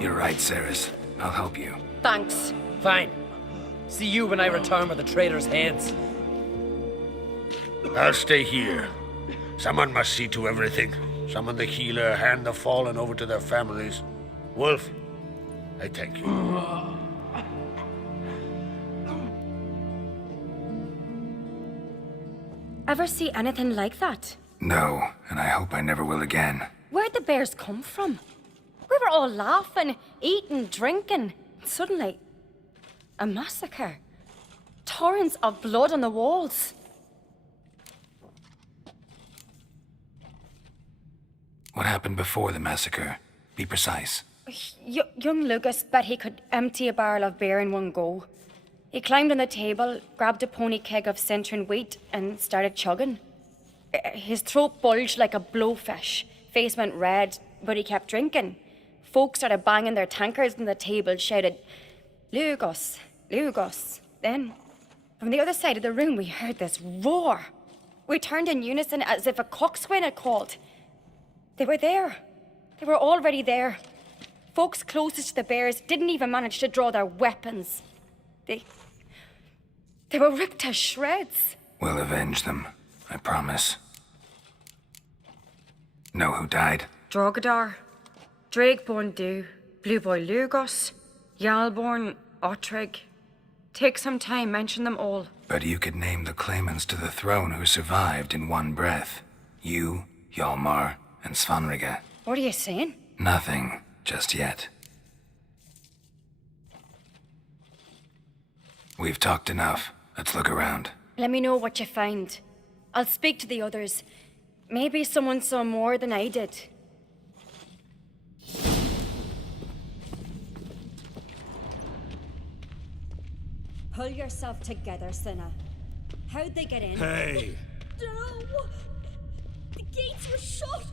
You're right, Ceres. I'll help you. Thanks. Fine. See you when I return with the traitors' heads. I'll stay here. Someone must see to everything. Summon the healer, hand the fallen over to their families. Wolf, I thank you. Ever see anything like that? No, and I hope I never will again. Where'd the bears come from? We were all laughing, eating, drinking. Suddenly, a massacre. Torrents of blood on the walls. What happened before the massacre? Be precise. Young Lucas bet he could empty a barrel of beer in one go. He climbed on the table, grabbed a pony keg of centering wheat, and started chugging. His throat bulged like a blowfish. Face went red, but he kept drinking. Folks started banging their tankards on the table, shouted, "Lugos, Lugos." Then, from the other side of the room, we heard this roar. We turned in unison as if a coxswain had called. They were there. They were already there. Folks closest to the bears didn't even manage to draw their weapons. They were ripped to shreds. We'll avenge them, I promise. Know who died? Drogadar, Drakeborn Du, Blue Boy Lugos, Yalborn, Ottrig. Take some time, mention them all. But you could name the claimants to the throne who survived in one breath. You, Hjalmar, and Svanrige. What are you saying? Nothing, just yet. We've talked enough. Let's look around. Let me know what you find. I'll speak to the others. Maybe someone saw more than I did. Pull yourself together, Cinna. How'd they get in? Hey! No! The gates were shut!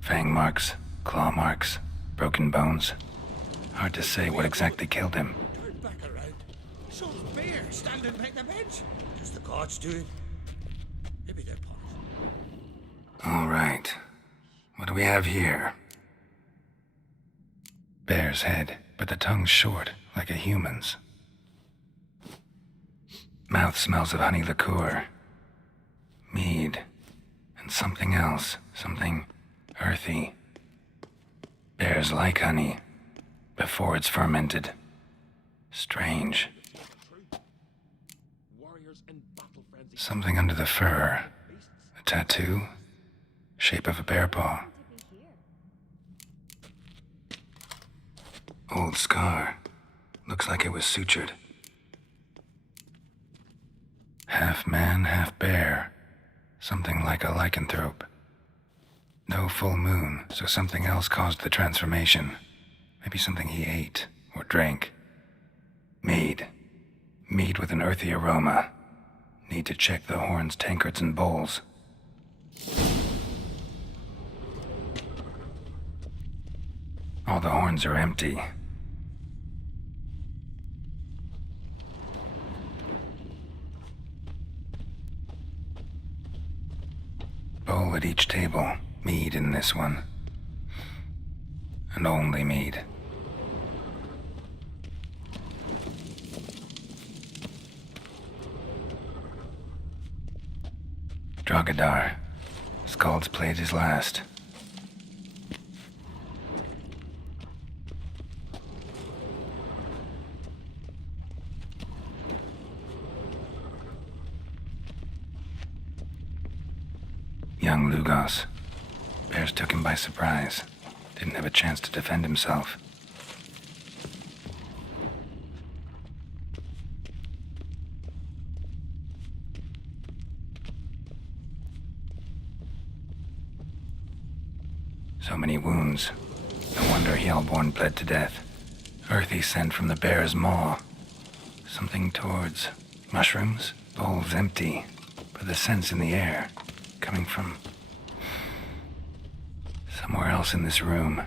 Fang marks, claw marks, broken bones. Hard to say what exactly killed him. Turn back around. Saw a bear standing by the bench. Does the gods do it? Maybe they're punished. All right. What do we have here? Bear's head, but the tongue's short, like a human's. Mouth smells of honey liqueur. Mead. And something else. Something earthy. Bears like honey. Before it's fermented. Strange. Something under the fur. A tattoo. Shape of a bear paw. Old scar. Looks like it was sutured. Half man, half bear. Something like a lycanthrope. No full moon, so something else caused the transformation. Maybe something he ate or drank. Mead. Mead with an earthy aroma. Need to check the horns, tankards, and bowls. All the horns are empty. Bowl at each table. Mead in this one. And only mead. Drogadar. Skald's played his last. Young Lugos. Bears took him by surprise. Didn't have a chance to defend himself. So many wounds. No wonder Hjalborn bled to death. Earthy scent from the bear's maw. Something towards mushrooms. Bowls empty, but the scent's in the air. Coming from somewhere else in this room.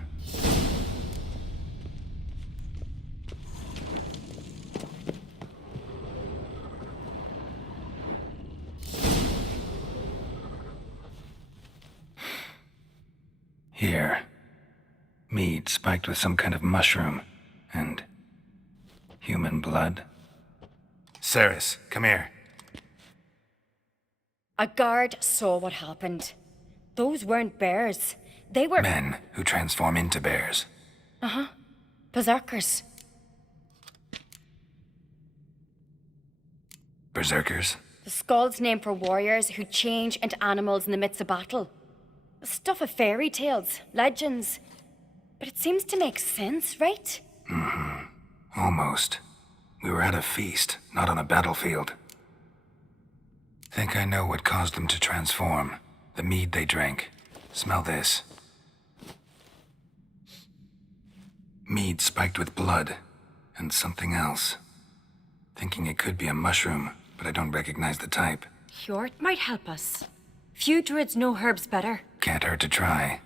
Here. Mead spiked with some kind of mushroom. And human blood. Ceres, come here. A guard saw what happened. Those weren't bears. They were Men who transform into bears. berserkers. Berserkers? The Skald's name for warriors who change into animals in the midst of battle. The stuff of fairy tales, legends. But it seems to make sense, right? Almost. We were at a feast, not on a battlefield. Think I know what caused them to transform. The mead they drank. Smell this. Mead spiked with blood. And something else. Thinking it could be a mushroom, but I don't recognize the type. Hjort might help us. Few druids know herbs better. Can't hurt to try.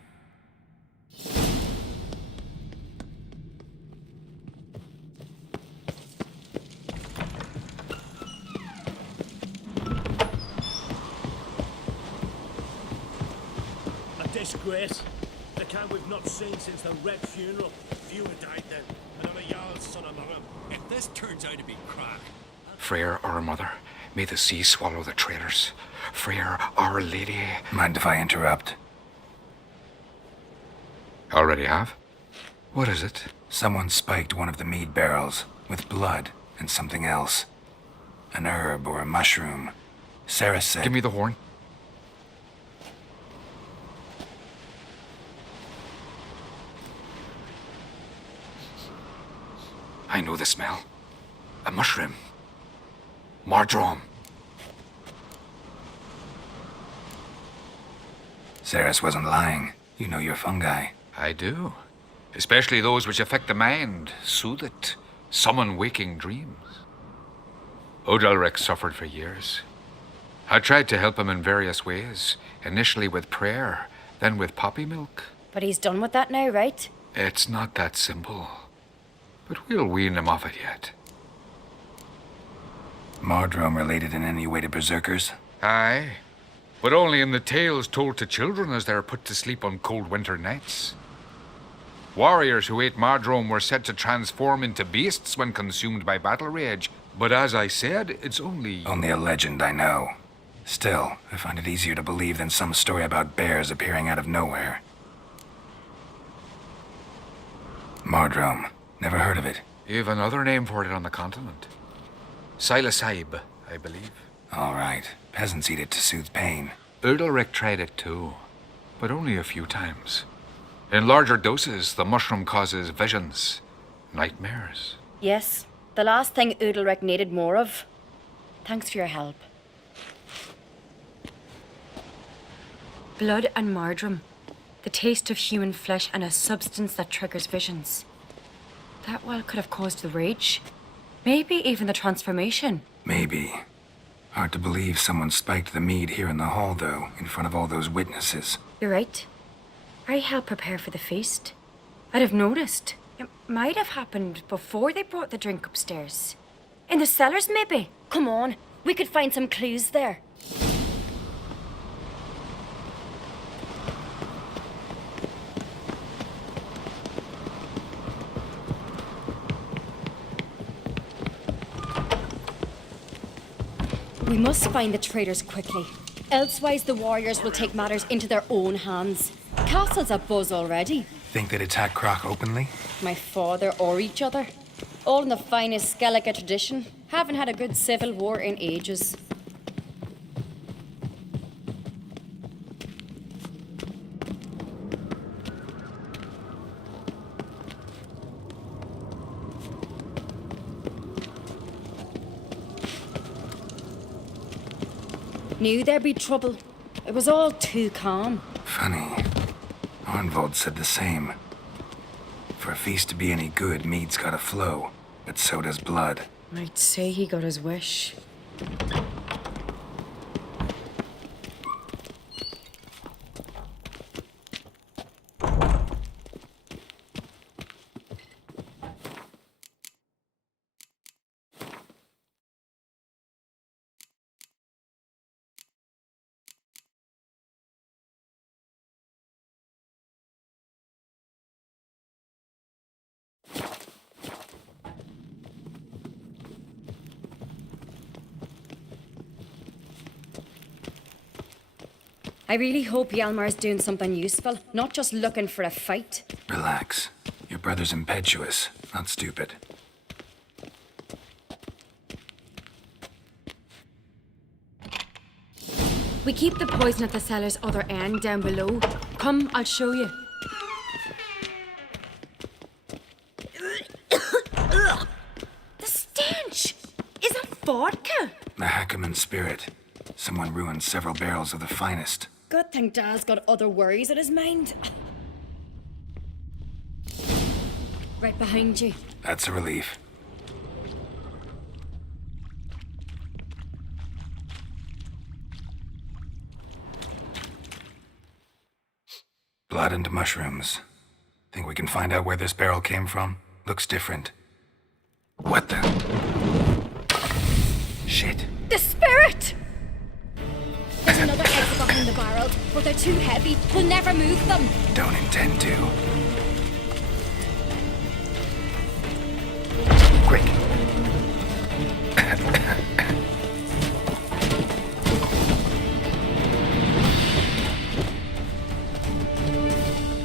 A disgrace. The camp we've not seen since the Red funeral. Few had died then, and I'm a Jarl's son among them. If this turns out to be crack, Freyr, our mother, may the sea swallow the traitors. Freyr, our lady. Mind if I interrupt? Already have? What is it? Someone spiked one of the mead barrels with blood and something else. An herb or a mushroom. Ceres said... Give me the horn. I know the smell. A mushroom. Mardrome. Ceres wasn't lying. You know your fungi. I do. Especially those which affect the mind, soothe it, summon waking dreams. Odalric suffered for years. I tried to help him in various ways, initially with prayer, then with poppy milk. But he's done with that now, right? It's not that simple. But we'll wean him off it yet. Mardrome related in any way to berserkers? Aye, but only in the tales told to children as they're put to sleep on cold winter nights. Warriors who ate Mardrome were said to transform into beasts when consumed by battle rage. But as I said, it's only... Only a legend, I know. Still, I find it easier to believe than some story about bears appearing out of nowhere. Mardrome. Never heard of it. You've another name for it on the continent. Silasaib, I believe. All right. Peasants eat it to soothe pain. Udalric tried it too, but only a few times. In larger doses, the mushroom causes visions, nightmares. Yes. The last thing Udalric needed more of. Thanks for your help. Blood and Mardrome. The taste of human flesh and a substance that triggers visions. That well could have caused the rage. Maybe even the transformation. Maybe. Hard to believe someone spiked the mead here in the hall, though, in front of all those witnesses. You're right. I helped prepare for the feast. I'd have noticed. It might have happened before they brought the drink upstairs. In the cellars, maybe. Come on, we could find some clues there. We must find the traitors quickly. Elsewise, the warriors will take matters into their own hands. Castle's abuzz already. Think they'd attack Croc openly? My father or each other. All in the finest Skellige tradition. Haven't had a good civil war in ages. Knew there'd be trouble. It was all too calm. Funny. Arnvold said the same. For a feast to be any good, mead's gotta flow, but so does blood. Might say he got his wish. I really hope Hjalmar's doing something useful, not just looking for a fight. Relax. Your brother's impetuous, not stupid. We keep the poison at the cellar's other end down below. Come, I'll show you. The stench! Is that vodka? The Hackerman spirit. Someone ruined several barrels of the finest. Good thing Dad's got other worries in his mind. Right behind you. That's a relief. Blood and mushrooms. Think we can find out where this barrel came from? Looks different. What the? Shit. The spirit! There's another exit behind the barrel, but they're too heavy. We'll never move them. Don't intend to. Quick.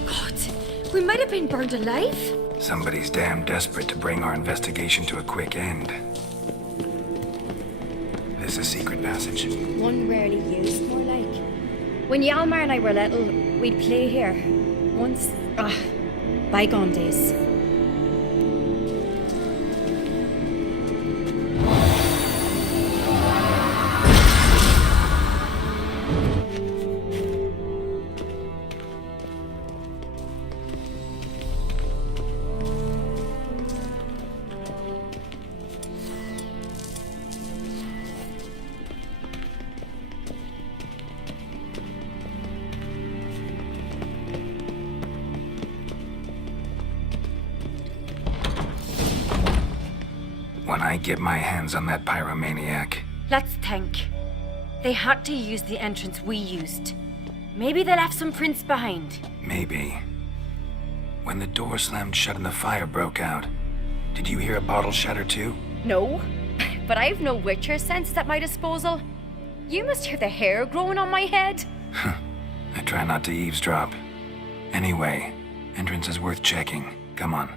God, we might have been burned alive. Somebody's damn desperate to bring our investigation to a quick end. This is a secret passage. One rarely used, more like. When Hjalmar and I were little, we'd play here. Once. Bygone days. When I get my hands on that pyromaniac, Let's think. They had to use the entrance we used. Maybe they left some prints behind. maybe. When the door slammed shut and the fire broke out, did you hear a bottle shatter too? No, but I've no Witcher sense at my disposal. You must hear the hair growing on my head. I try not to eavesdrop. Anyway, entrance is worth checking. Come on.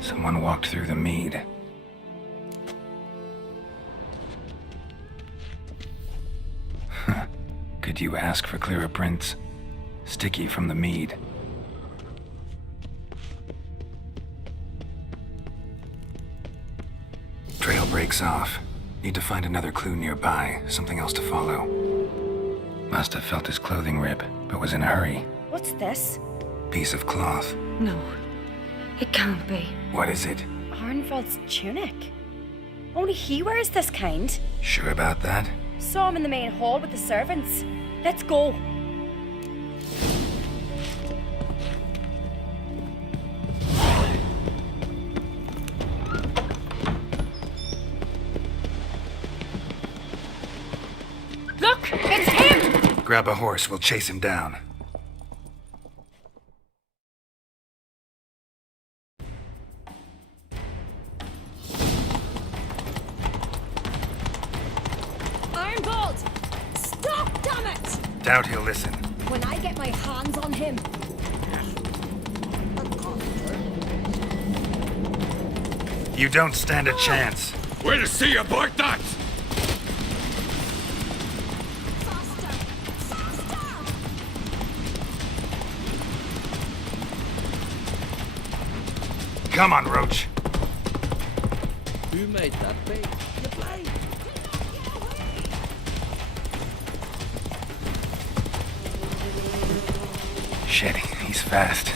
Someone walked through the mead. Could you ask for clearer prints? Sticky from the mead. Trail breaks off. Need to find another clue nearby, something else to follow. Must have felt his clothing rip, but was in a hurry. What's this? Piece of cloth. No, it can't be. What is it? Arnvald's tunic. Only he wears this kind. Sure about that? Saw him in the main hall with the servants. Let's go. Look, it's him! Grab a horse, we'll chase him down. Arnvald! Stop, damn it! Doubt he'll listen. When I get my hands on him. You don't stand a chance. We'll see about that! Faster! Faster! Come on, Roach. Who made that bait? The blade! Shit, he's fast.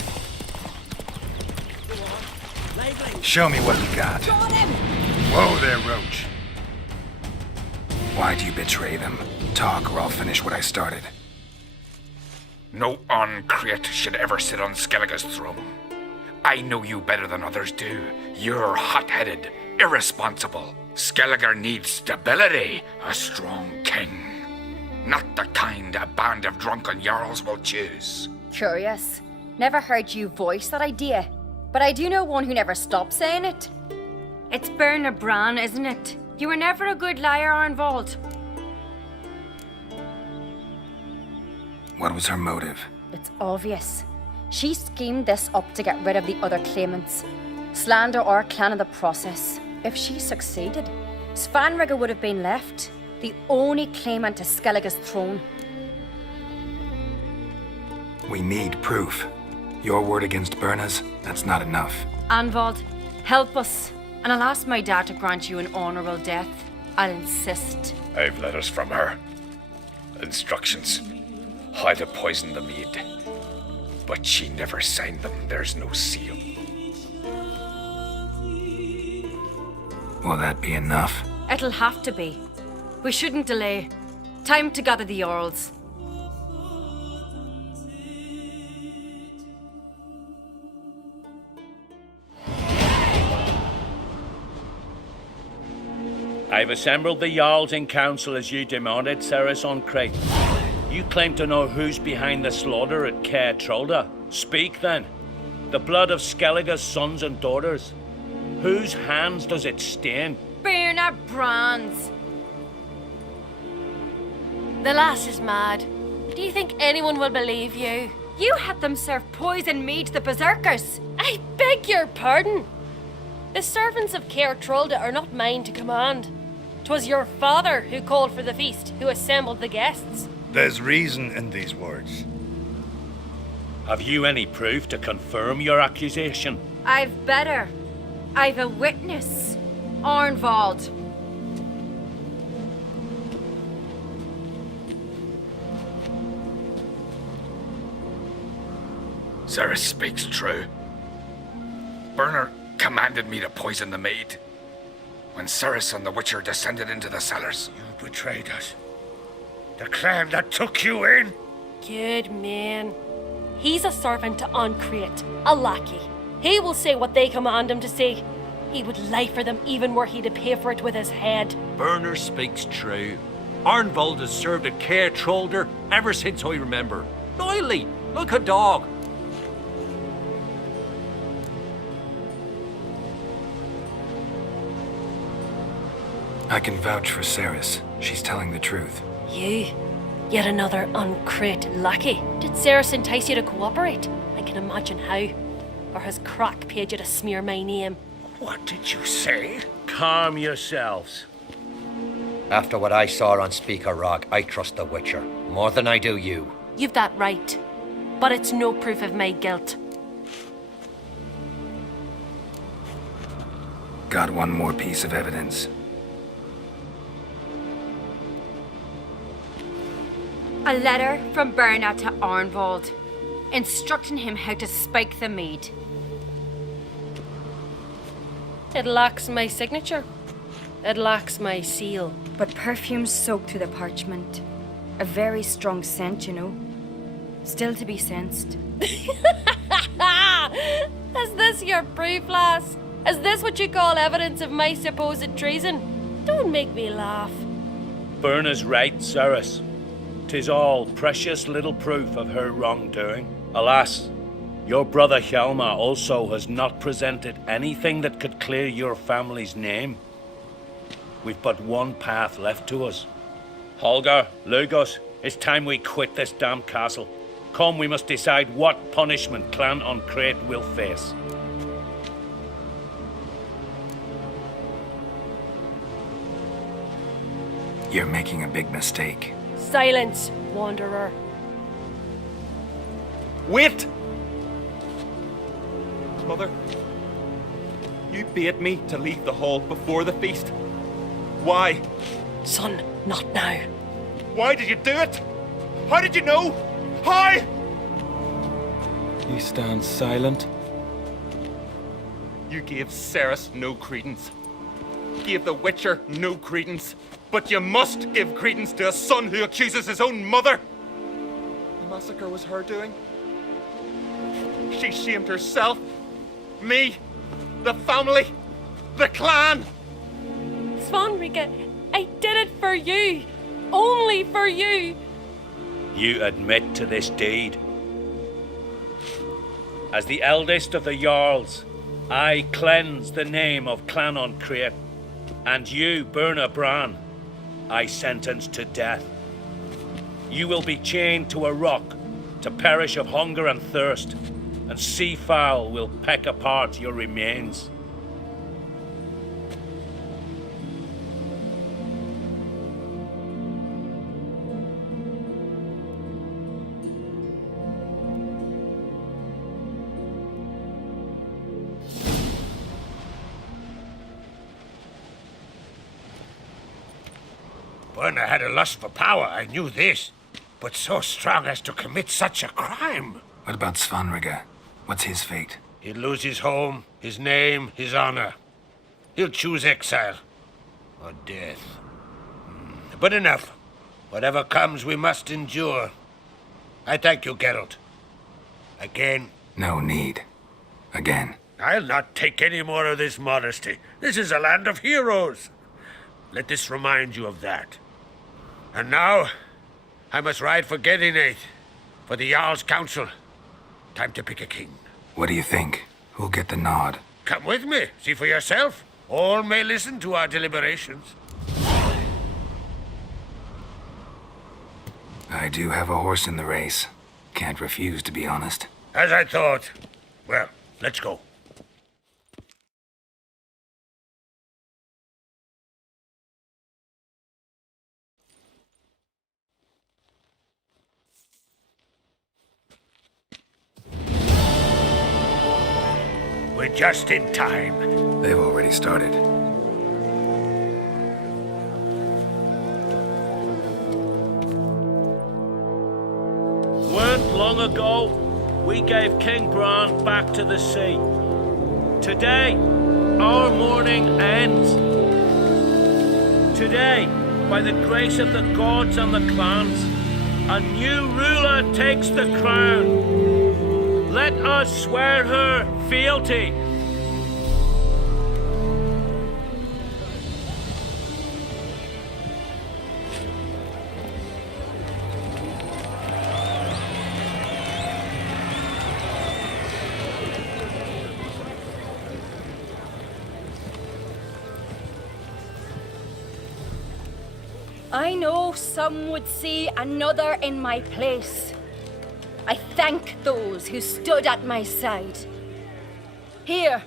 Lively! Show me what you got. Got him! Whoa there, Roach. Why'd you betray them? Talk or I'll finish what I started. No Uncreate should ever sit on Skellige's throne. I know you better than others do. You're hot-headed, irresponsible, Skelliger needs stability, a strong king. Not the kind a band of drunken jarls will choose. Curious. Never heard you voice that idea. But I do know one who never stops saying it. It's Bernard Bran, isn't it? You were never a good liar, Arnvald. What was her motive? It's obvious. She schemed this up to get rid of the other claimants. Slander our clan in the process. If she succeeded, Svanrigger would have been left, the only claimant to Skellige's throne. We need proof. Your word against Berna's, that's not enough. Anvald, help us, and I'll ask my dad to grant you an honourable death. I'll insist. I've letters from her. Instructions. How to poison the mead. But she never signed them. There's no seal. Will that be enough? It'll have to be. We shouldn't delay. Time to gather the Earls. I've assembled the Jarls in council as you demanded, Cerys on Crate. You claim to know who's behind the slaughter at Caer Trolda. Speak then. The blood of Skellige's sons and daughters. Whose hands does it stain? Bernard Bran's. The lass is mad. Do you think anyone will believe you? You had them serve poison mead to the berserkers. I beg your pardon. The servants of Caer Trolda are not mine to command. 'Twas your father who called for the feast, who assembled the guests. There's reason in these words. Have you any proof to confirm your accusation? I've better. I've a witness. Arnvald. Cerys speaks true. Bernard commanded me to poison the maid. When Cerys and the Witcher descended into the cellars. You betrayed us. The clan that took you in. Good man. He's a servant to Ancrate, a lackey. He will say what they command him to say. He would lie for them even were he to pay for it with his head. Bernard speaks true. Arnvald has served at Caer Trolder ever since I remember. Loyally, like a dog. I can vouch for Cerys. She's telling the truth. You? Yet another Ancrate lackey. Did Cerys entice you to cooperate? I can imagine how. Or has Crack paid you to smear my name? What did you say? Calm yourselves. After what I saw on Speaker Rock, I trust the Witcher more than I do you. You've that right. But it's no proof of my guilt. Got one more piece of evidence. A letter from Bernard to Arnvald, instructing him how to spike the mead. It lacks my signature. It lacks my seal. But perfume soaked through the parchment. A very strong scent, you know. Still to be sensed. Is this your proof, lass? Is this what you call evidence of my supposed treason? Don't make me laugh. Berna's right, Cerys. 'Tis all precious little proof of her wrongdoing. Alas, your brother Hjalmar also has not presented anything that could clear your family's name. We've but one path left to us. Holger, Lugos, it's time we quit this damn castle. Come, we must decide what punishment Clan Ancrate will face. You're making a big mistake. Silence, wanderer. Wait! Mother, you bade me to leave the hall before the feast. Why? Son, not now. Why did you do it? How did you know? How? You stand silent. You gave Cerys no credence. Gave the Witcher no credence. But you must give credence to a son who accuses his own mother. The massacre was her doing. She shamed herself, me, the family, the clan. Svanrika, I did it for you. Only for you. You admit to this deed. As the eldest of the Jarls, I cleanse the name of Clannon Create, and you, Burna Bran, I sentence to death. You will be chained to a rock to perish of hunger and thirst, and sea fowl will peck apart your remains. Burna had a lust for power, I knew this. But so strong as to commit such a crime. What about Svanrika? What's his fate? He'll lose his home, his name, his honor. He'll choose exile. Or death. But enough. Whatever comes, we must endure. I thank you, Geralt. Again. No need. Again. I'll not take any more of this modesty. This is a land of heroes. Let this remind you of that. And now, I must ride for Gedinath, for the Jarl's Council. Time to pick a king. What do you think? Who'll get the nod? Come with me, see for yourself. All may listen to our deliberations. I do have a horse in the race. Can't refuse, to be honest. As I thought. Well, let's go. We're just in time. They've already started. Weren't long ago, we gave King Bran back to the sea. Today, our mourning ends. Today, by the grace of the gods and the clans, a new ruler takes the crown. Let us swear her fealty. I know some would see another in my place. I thank those who stood at my side. Here,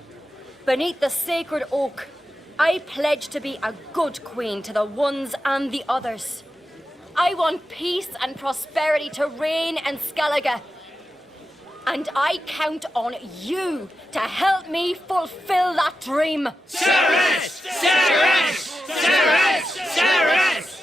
beneath the sacred oak, I pledge to be a good queen to the ones and the others. I want peace and prosperity to reign in Skellige. And I count on you to help me fulfill that dream. Cerys! Cerys! Cerys! Cerys!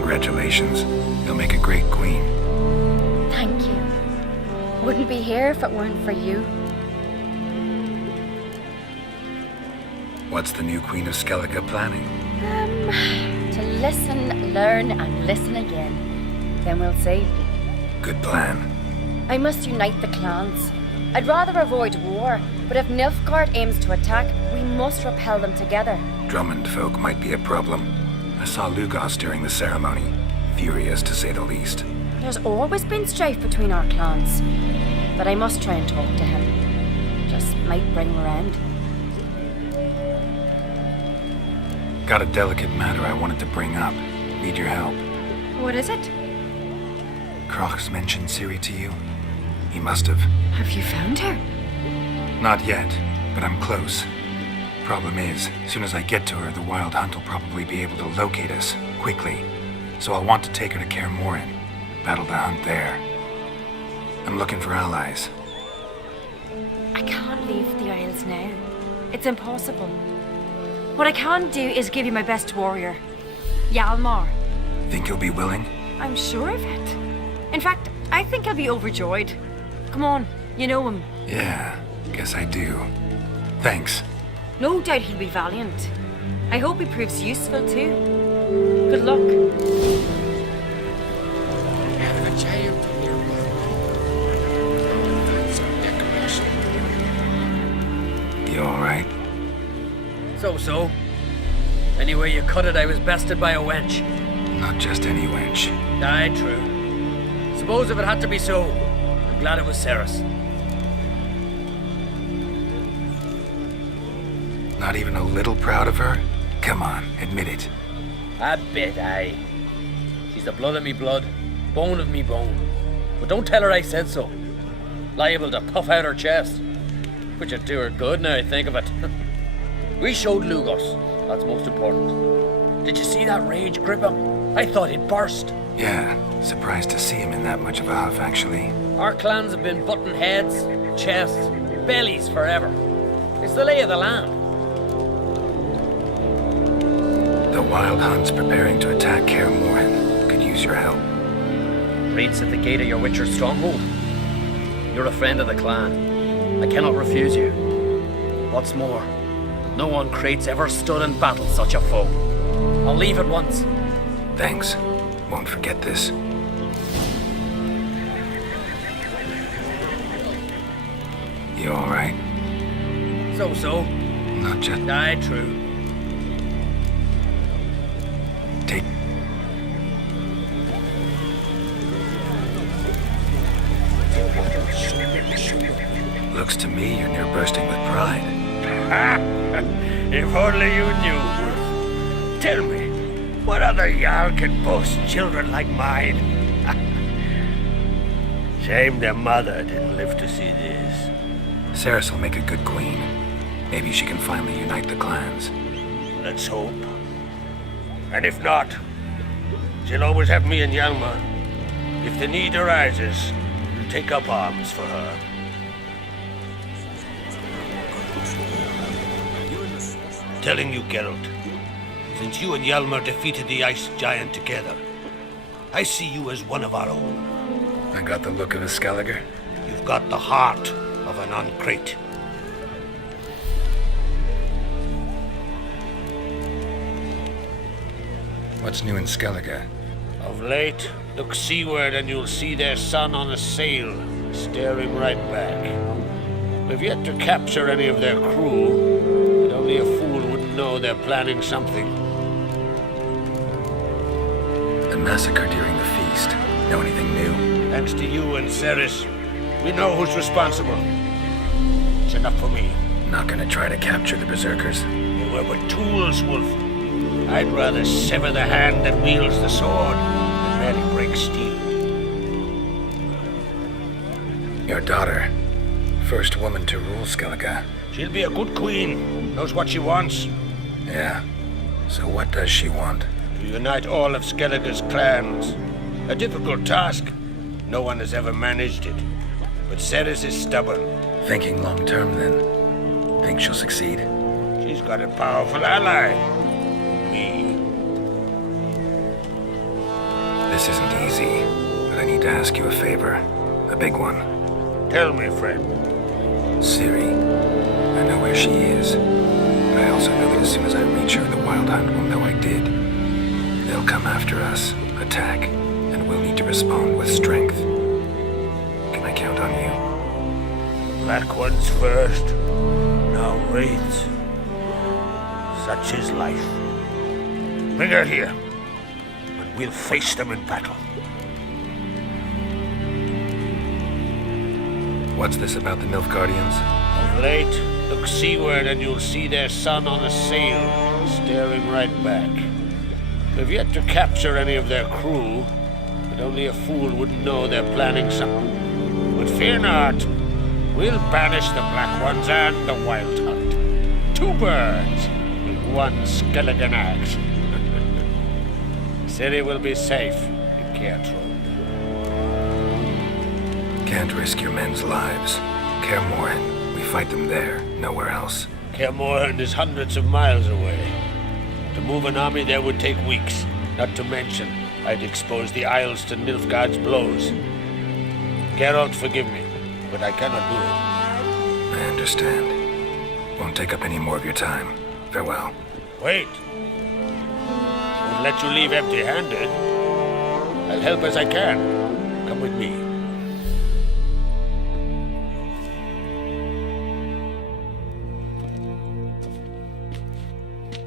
Congratulations. You'll make a great queen. Thank you. Wouldn't be here if it weren't for you. What's the new Queen of Skellige planning? To listen, learn, and listen again. Then we'll see. Good plan. I must unite the clans. I'd rather avoid war, but if Nilfgaard aims to attack, we must repel them together. Drummond folk might be a problem. I saw Lugos during the ceremony. Furious, to say the least. There's always been strife between our clans. But I must try and talk to him. Just might bring her end. Got a delicate matter I wanted to bring up. Need your help. What is it? Crach's mentioned Ciri to you? He must have. Have you found her? Not yet, but I'm close. Problem is, as soon as I get to her, the Wild Hunt will probably be able to locate us. quickly. So I'll want to take her to Kaer Morhen, battle the hunt there. I'm looking for allies. I can't leave the Isles now. It's impossible. What I can do is give you my best warrior, Hjalmar. Think you'll be willing? I'm sure of it. In fact, I think he'll be overjoyed. Come on, you know him. Yeah, guess I do. Thanks. No doubt he'll be valiant. I hope he proves useful too. Good luck. You alright? So. Anyway you cut it, I was bested by a wench. Not just any wench. Aye, true. Suppose if it had to be so, I'm glad it was Cerys. Not even a little proud of her? Come on, admit it. A bit, aye. She's the blood of me blood, bone of me bone. But don't tell her I said so. Liable to puff out her chest. Which would do her good now I think of it. We showed Lugos. That's most important. Did you see that rage grip him? I thought he'd burst. Yeah, surprised to see him in that much of a huff, actually. Our clans have been butting heads, chests, bellies forever. It's the lay of the land. The Wild Hunt's preparing to attack Kaer Morhen. Could use your help. Raids at the gate of your Witcher's stronghold. You're a friend of the clan. I cannot refuse you. What's more, no uncrate's ever stood in battle such a foe. I'll leave at once. Thanks. Won't forget this. You alright? So. Not just... Aye, true. Take... Looks to me you're near bursting with pride. If only you knew, Wolf. Tell me, what other Jarl can boast children like mine? Shame their mother didn't live to see this. Cerys will make a good queen. Maybe she can finally unite the clans. Let's hope. And if not, she'll always have me and Hjalmar. If the need arises, we'll take up arms for her. Telling you, Geralt, since you and Hjalmar defeated the Ice Giant together, I see you as one of our own. I got the look of a Skelliger. You've got the heart of an uncrate. What's new in Skellige? Of late, look seaward and you'll see their sun on a sail, staring right back. We've yet to capture any of their crew, but only a fool wouldn't know they're planning something. The massacre during the feast. Know anything new? Thanks to you and Cerys, we know who's responsible. It's enough for me. Not gonna try to capture the Berserkers? They were but tools, Wolf. I'd rather sever the hand that wields the sword than merely break steel. Your daughter. First woman to rule Skellige. She'll be a good queen. Knows what she wants. Yeah. So what does she want? To unite all of Skellige's clans. A difficult task. No one has ever managed it. But Cerys is stubborn. Thinking long term, then. Think she'll succeed? She's got a powerful ally. Me. This isn't easy, but I need to ask you a favor. A big one. Tell me, friend. Ciri. I know where she is. But I also know that as soon as I reach her, the Wild Hunt will know I did. They'll come after us, attack, and we'll need to respond with strength. Can I count on you? Black ones first. Now wraiths. Such is life. Bring her here, and we'll face them in battle. What's this about the Nilfgaardians? Of late, look seaward and you'll see their sun on a sail, staring right back. We've yet to capture any of their crew, but only a fool wouldn't know they're planning something. But fear not, we'll banish the Black Ones and the Wild Hunt. Two birds with one skeleton axe. city will be safe in Caertrode. Can't risk your men's lives. Kaer Morhen, we fight them there, nowhere else. Kaer Morhen is hundreds of miles away. To move an army there would take weeks, not to mention I'd expose the Isles to Nilfgaard's blows. Geralt, forgive me, but I cannot do it. I understand. Won't take up any more of your time. Farewell. Wait. Won't let you leave empty-handed. I'll help as I can. Come with me.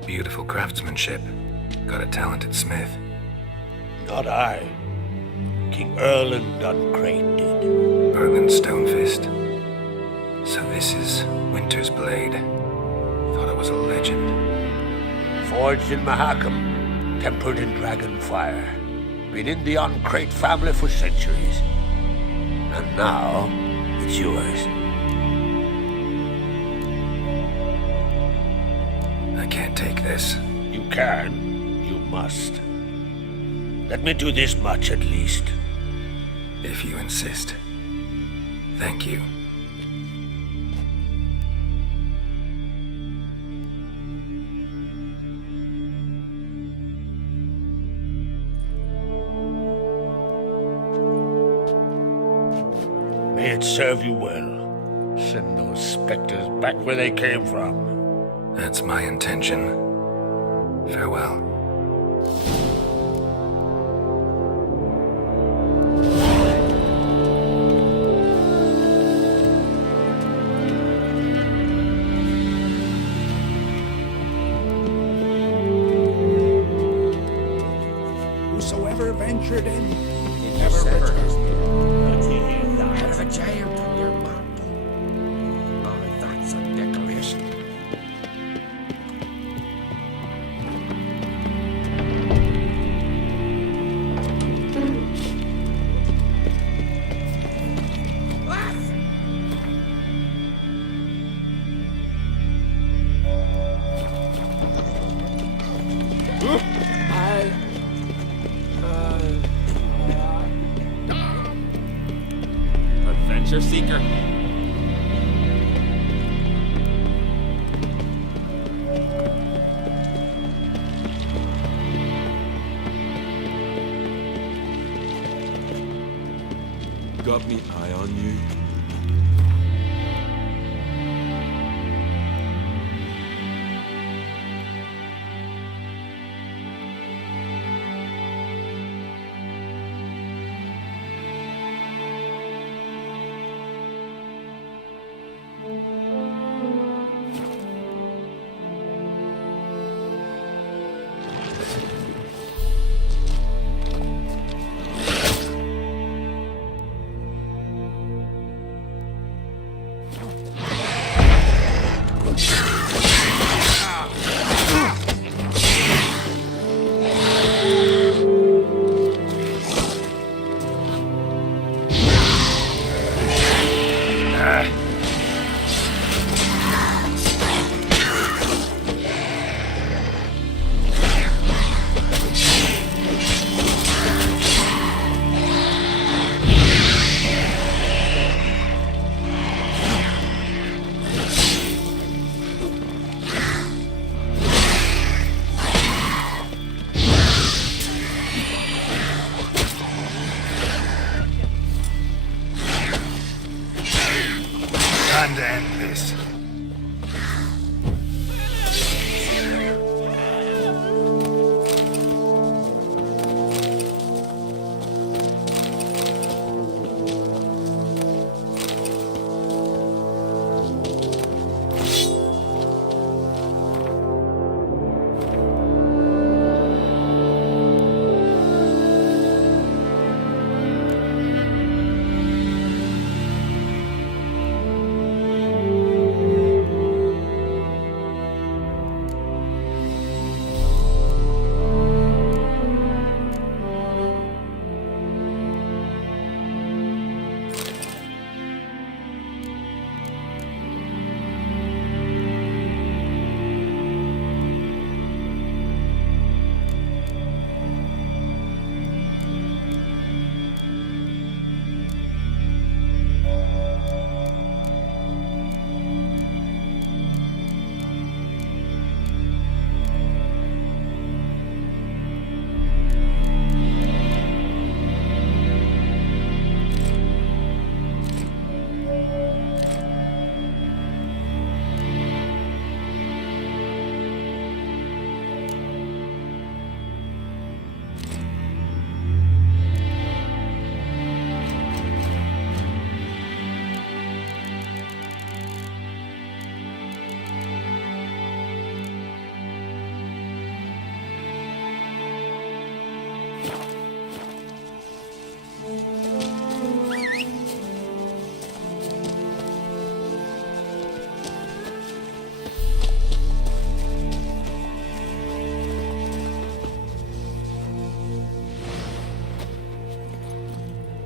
Beautiful craftsmanship. Got a talented smith. Not I. King Erland Uncrate did. Erland Stonefist. So this is Winter's Blade. Thought I was a legend. Forged in Mahakam, tempered in dragon fire. Been in the Uncrate family for centuries. And now, it's yours. I can't take this. You can. You must. Let me do this much at least. If you insist. Thank you. May it serve you well. Send those specters back where they came from. That's my intention. Farewell. Whosoever ventured in, he never returned. Have a giant on your mantle. Oh, that's a decoration. Adventure seeker. Got me eye on you.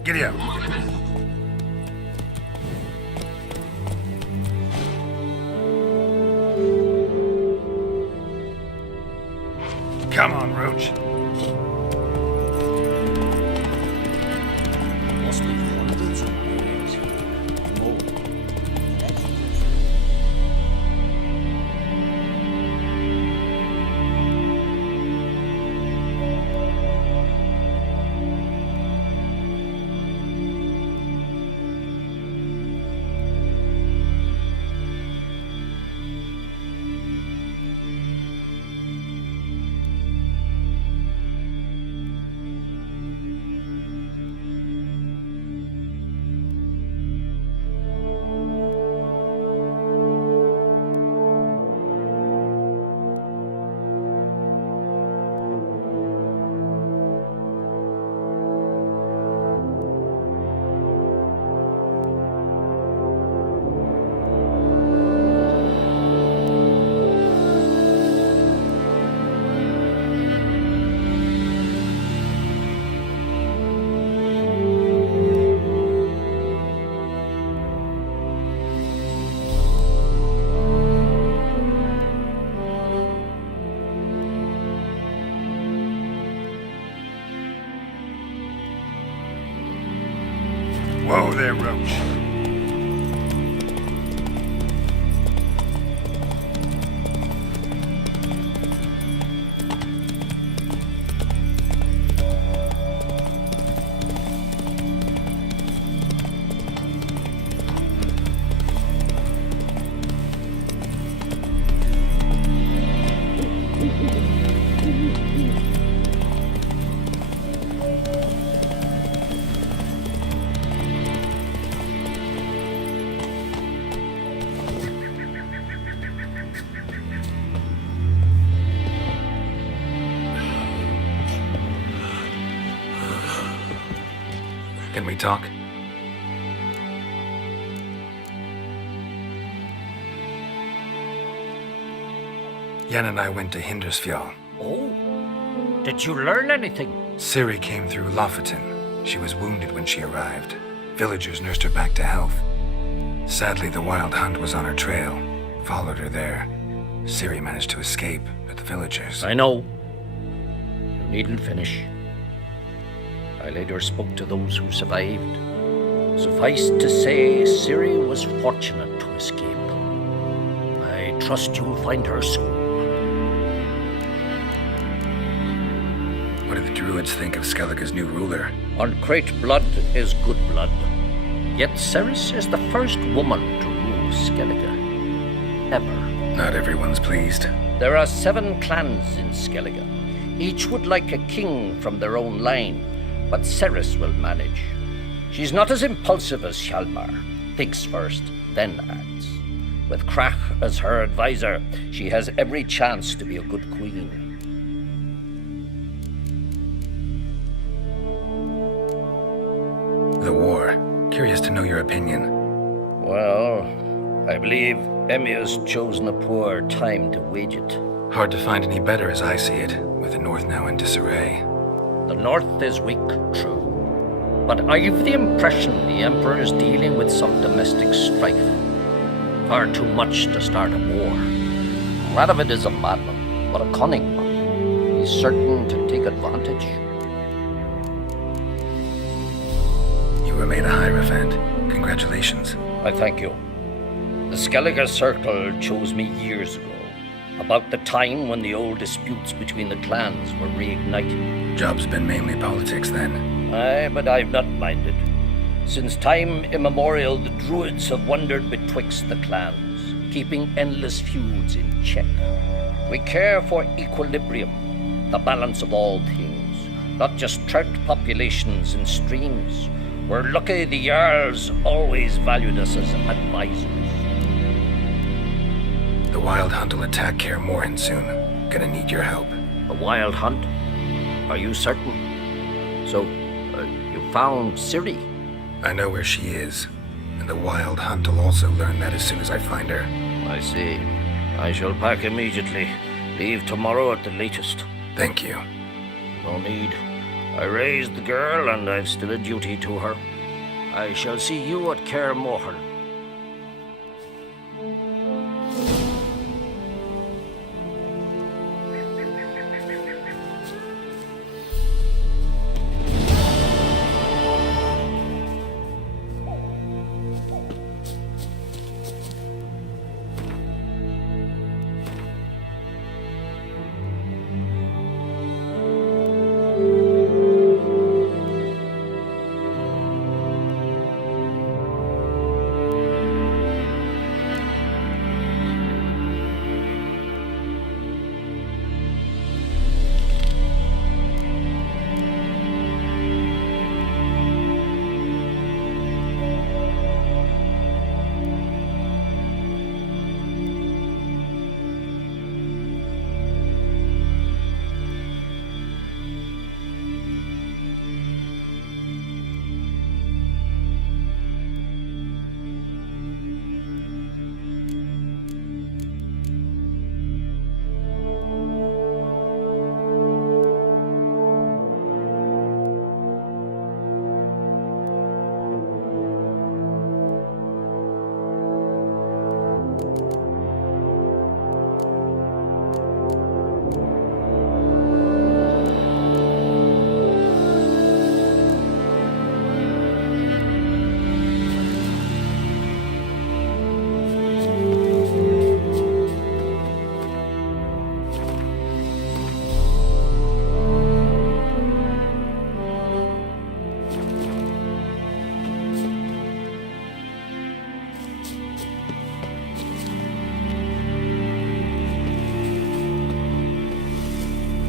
Giddy up. Come on, Roach. Must be hundreds of years. More. Whoa there, Roach. Can we talk? Yen and I went to Hindersfjall. Oh? Did you learn anything? Ciri came through Lofoten. She was wounded when she arrived. Villagers nursed her back to health. Sadly, the Wild Hunt was on her trail. Followed her there. Ciri managed to escape, but the villagers... I know. You needn't finish. I later spoke to those who survived. Suffice to say, Ciri was fortunate to escape. I trust you'll find her soon. What do the Druids think of Skellige's new ruler? Uncrate blood is good blood. Yet Cerys is the first woman to rule Skellige. Ever. Not everyone's pleased. There are 7 clans in Skellige. Each would like a king from their own line, but Cerys will manage. She's not as impulsive as Hjalmar. Thinks first, then acts. With Crach as her advisor, she has every chance to be a good queen. The war. Curious to know your opinion. Well, I believe Emmy has chosen a poor time to wage it. Hard to find any better as I see it, with the North now in disarray. The North is weak, true. But I've the impression the Emperor is dealing with some domestic strife. Far too much to start a war. Radovid is a madman, but a cunning one. He's certain to take advantage. You were made a Hierophant. Congratulations. I thank you. The Skellige Circle chose me years ago, about the time when the old disputes between the clans were reignited. Job's been mainly politics then. Aye, but I've not minded. Since time immemorial, the Druids have wandered betwixt the clans, keeping endless feuds in check. We care for equilibrium, the balance of all things, not just trout populations and streams. We're lucky the Jarls always valued us as advisors. The Wild Hunt will attack Kaer Morhen soon. Gonna need your help. A Wild Hunt? Are you certain? So, you found Ciri? I know where she is, and the Wild Hunt will also learn that as soon as I find her. I see. I shall pack immediately. Leave tomorrow at the latest. Thank you. No need. I raised the girl, and I've still a duty to her. I shall see you at Kaer Morhen.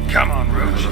Come on, Rouge.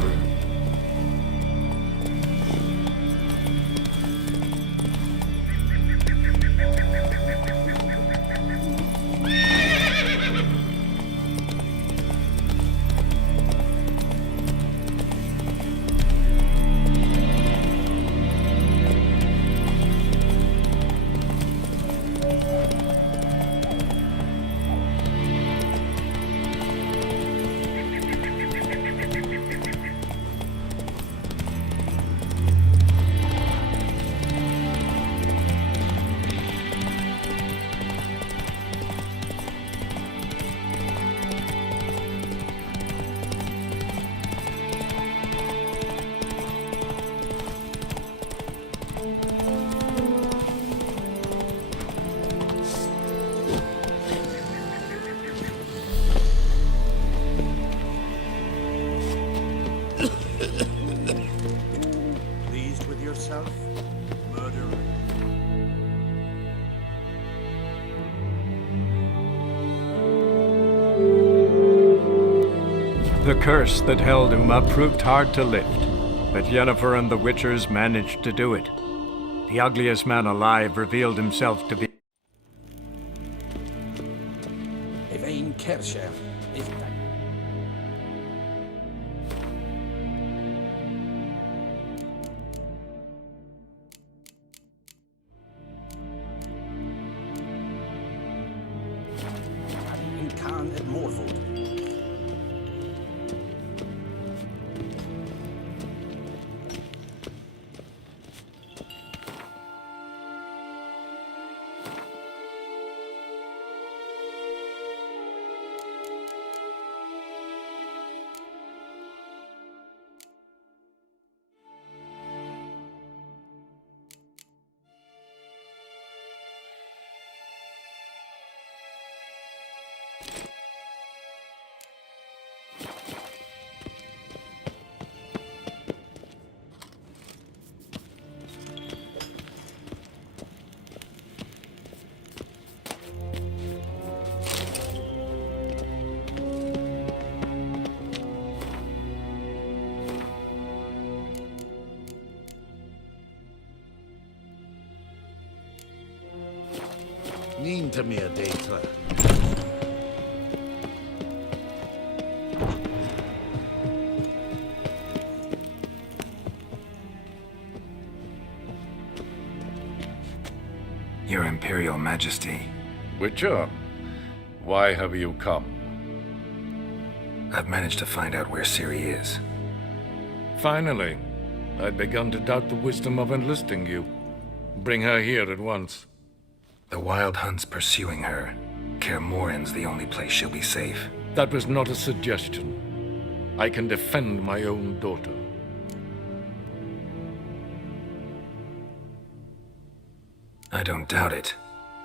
Pleased with yourself, murderer? The curse that held Uma proved hard to lift, but Yennefer and the Witchers managed to do it. The ugliest man alive revealed himself to be Evain Kersher. In Khan at Morvold. Nín to me a data. Your Imperial Majesty. Witcher, why have you come? I've managed to find out where Ciri is. Finally. I'd begun to doubt the wisdom of enlisting you. Bring her here at once. The Wild Hunt's pursuing her. Kaer Morhen's the only place she'll be safe. That was not a suggestion. I can defend my own daughter. I don't doubt it.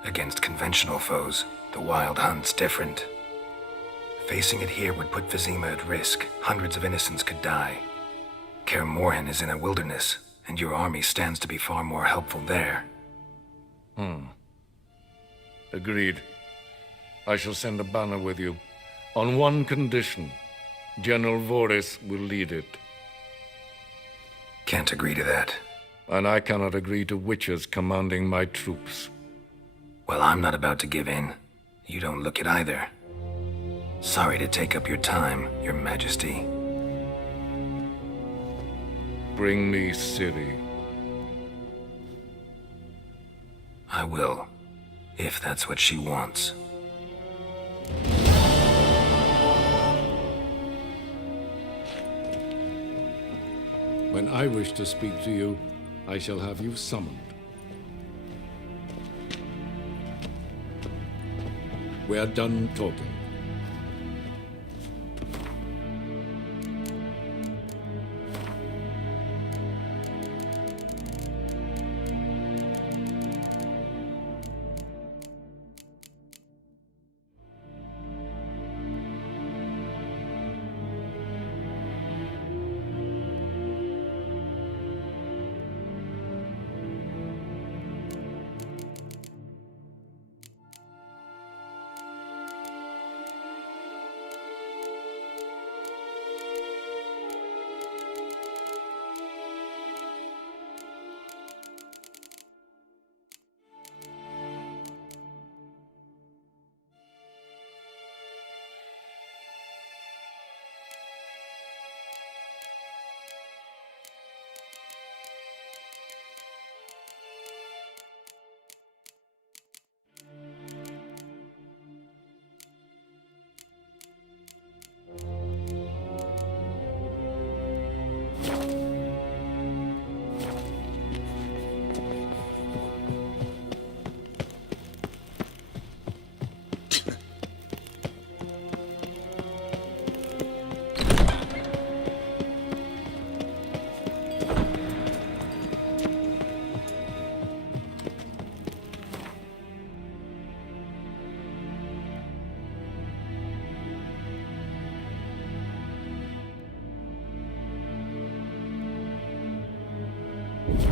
Against conventional foes, the Wild Hunt's different. Facing it here would put Vizima at risk. Hundreds of innocents could die. Kaer Morhen is in a wilderness, and your army stands to be far more helpful there. Agreed. I shall send a banner with you. On one condition. General Voris will lead it. Can't agree to that. And I cannot agree to witches commanding my troops. Well, I'm not about to give in. You don't look it either. Sorry to take up your time, Your Majesty. Bring me Ciri. I will, if that's what she wants. When I wish to speak to you, I shall have you summoned. We're done talking.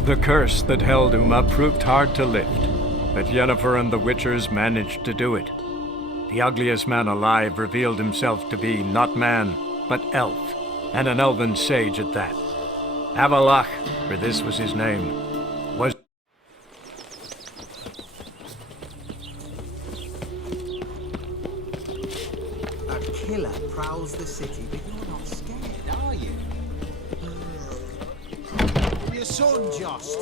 The curse that held Uma proved hard to lift, but Yennefer and the Witchers managed to do it. The ugliest man alive revealed himself to be not man, but elf, and an elven sage at that. Avallac'h, for this was his name, was... A killer prowls the city, but you're not scared, are you? Your son, Jost.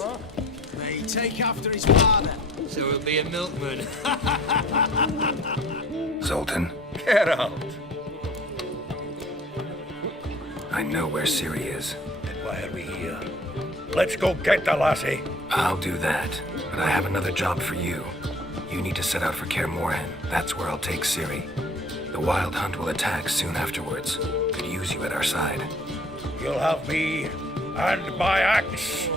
May he take after his father. So he'll be a milkman. Zoltan, Get out! I know where Ciri is. Why are we here? Let's go get the lassie. I'll do that, but I have another job for you. You need to set out for Kaer Morhen. That's where I'll take Ciri. The Wild Hunt will attack soon afterwards. Could use you at our side. You'll have me and my axe.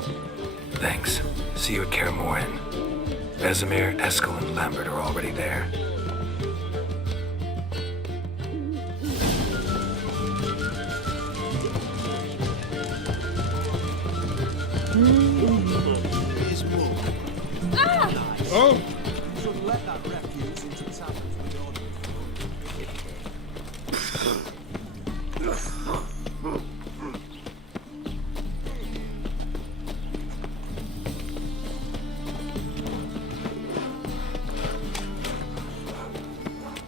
Thanks. See you at Kaer Morhen. Vesemir, Eskel, and Lambert are already there. Oh! Should let that refuse into the tavern for the order.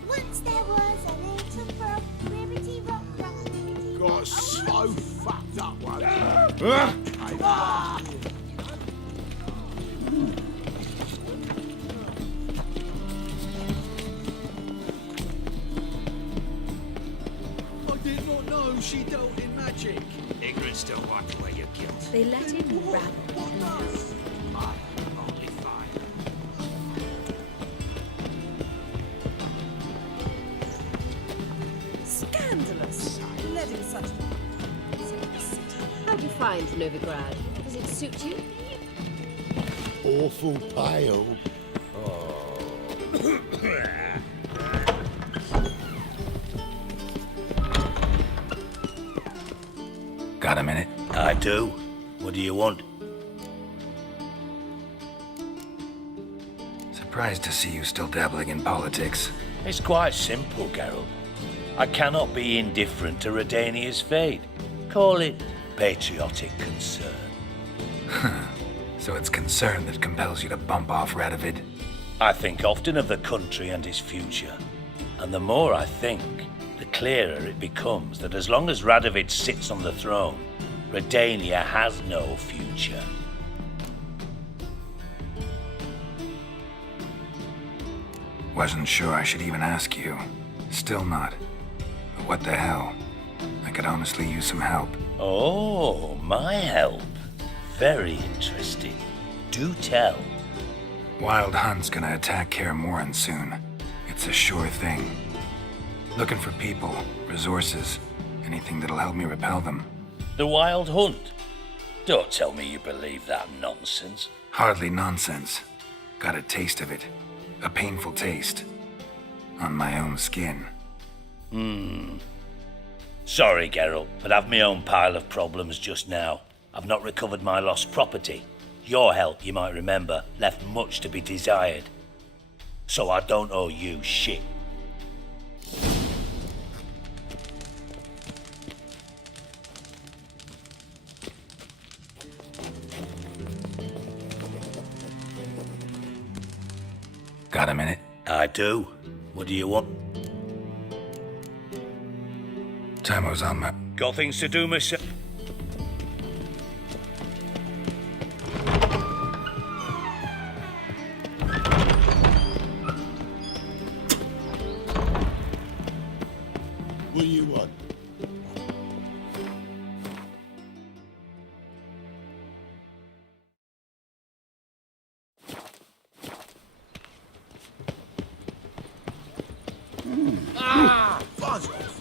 Once there was a little frog, Rarity Rock, Rarity Got so fucked up one. I did not know she don't in magic. Ignorance don't wipe away your guilt. They let him ravel. Fire, only fire. Scandalous. Letting such... How do you find Novigrad? Does it suit you? Awful pale. Got a minute? I do. What do you want? Surprised to see you still dabbling in politics. It's quite simple, Geralt. I cannot be indifferent to Redania's fate. Call it patriotic concern. So it's concern that compels you to bump off Radovid? I think often of the country and its future. And the more I think, the clearer it becomes that as long as Radovid sits on the throne, Redania has no future. Wasn't sure I should even ask you. Still not. But what the hell? I could honestly use some help. Oh, my help. Very interesting. Do tell. Wild Hunt's gonna attack Kaer Morhen soon. It's a sure thing. Looking for people, resources, anything that'll help me repel them. The Wild Hunt? Don't tell me you believe that nonsense. Hardly nonsense. Got a taste of it. A painful taste. On my own skin. Sorry, Geralt, but I've my own pile of problems just now. I've not recovered my lost property. Your help, you might remember, left much to be desired. So I don't owe you shit. Got a minute? I do. What do you want? Time on my... Got things to do, myself. What do you want? Ah! Buzz off!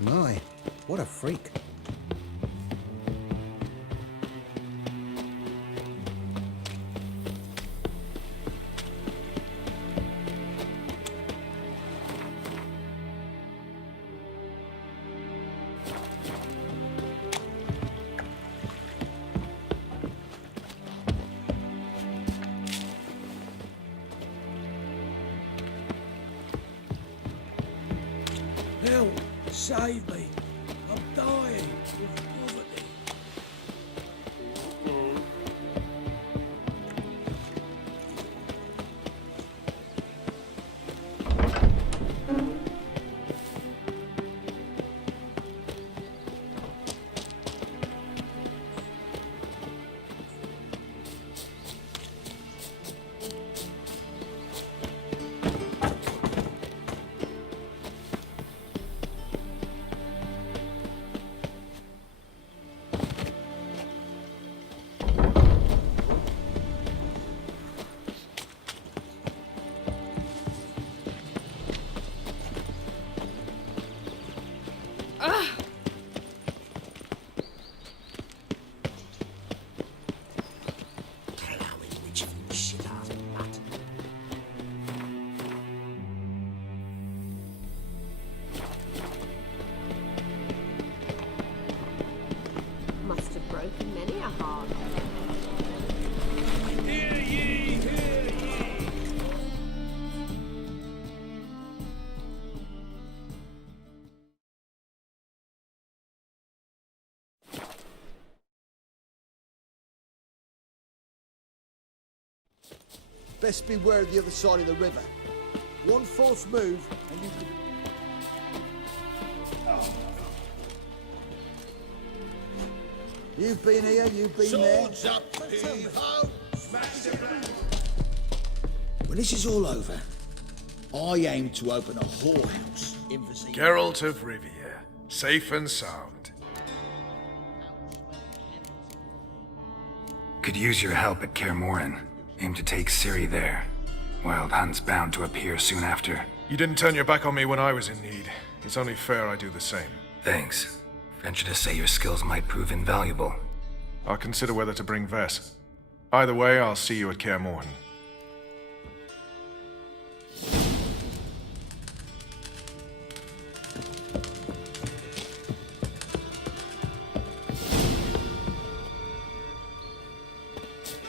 My, what a freak. Help! Save me! I'm dying with poverty. Must have broken many a heart. Hear ye! Hear ye! Best beware the other side of the river. One false move and you could... You've been here, you've been Swords there. up, heave-ho! Smash the ground! When this is all over, I aim to open a whorehouse in Vizima. Geralt of Rivia, safe and sound. Could use your help at Kaer Morhen. Aim to take Ciri there. Wild Hunt's bound to appear soon after. You didn't turn your back on me when I was in need. It's only fair I do the same. Thanks. Venture to say your skills might prove invaluable. I'll consider whether to bring Vess. Either way, I'll see you at Kaer Morhen.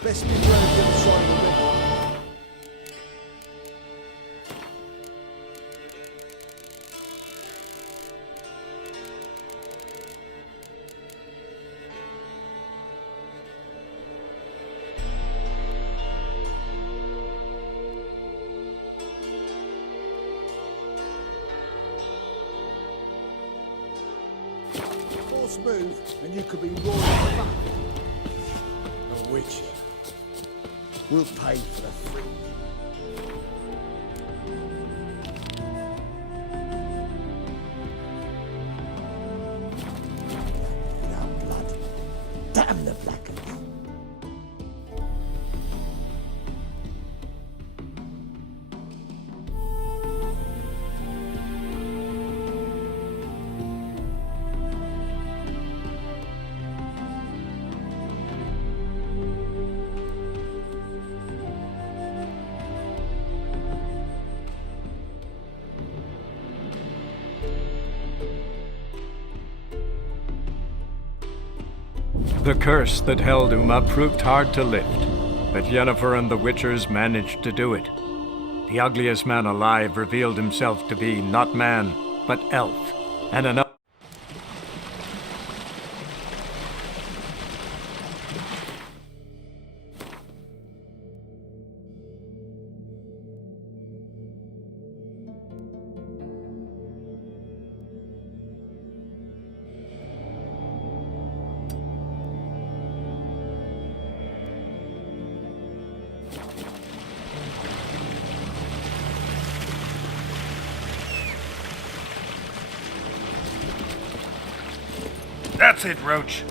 Best be ready to the side of the river. Force move, and you could be roaring back. The Witcher. We'll pay for the fruit. Without blood. Damn the Blackens. The curse that held Uma proved hard to lift, but Yennefer and the Witchers managed to do it. The ugliest man alive revealed himself to be not man, but elf, and an That's it, Roach.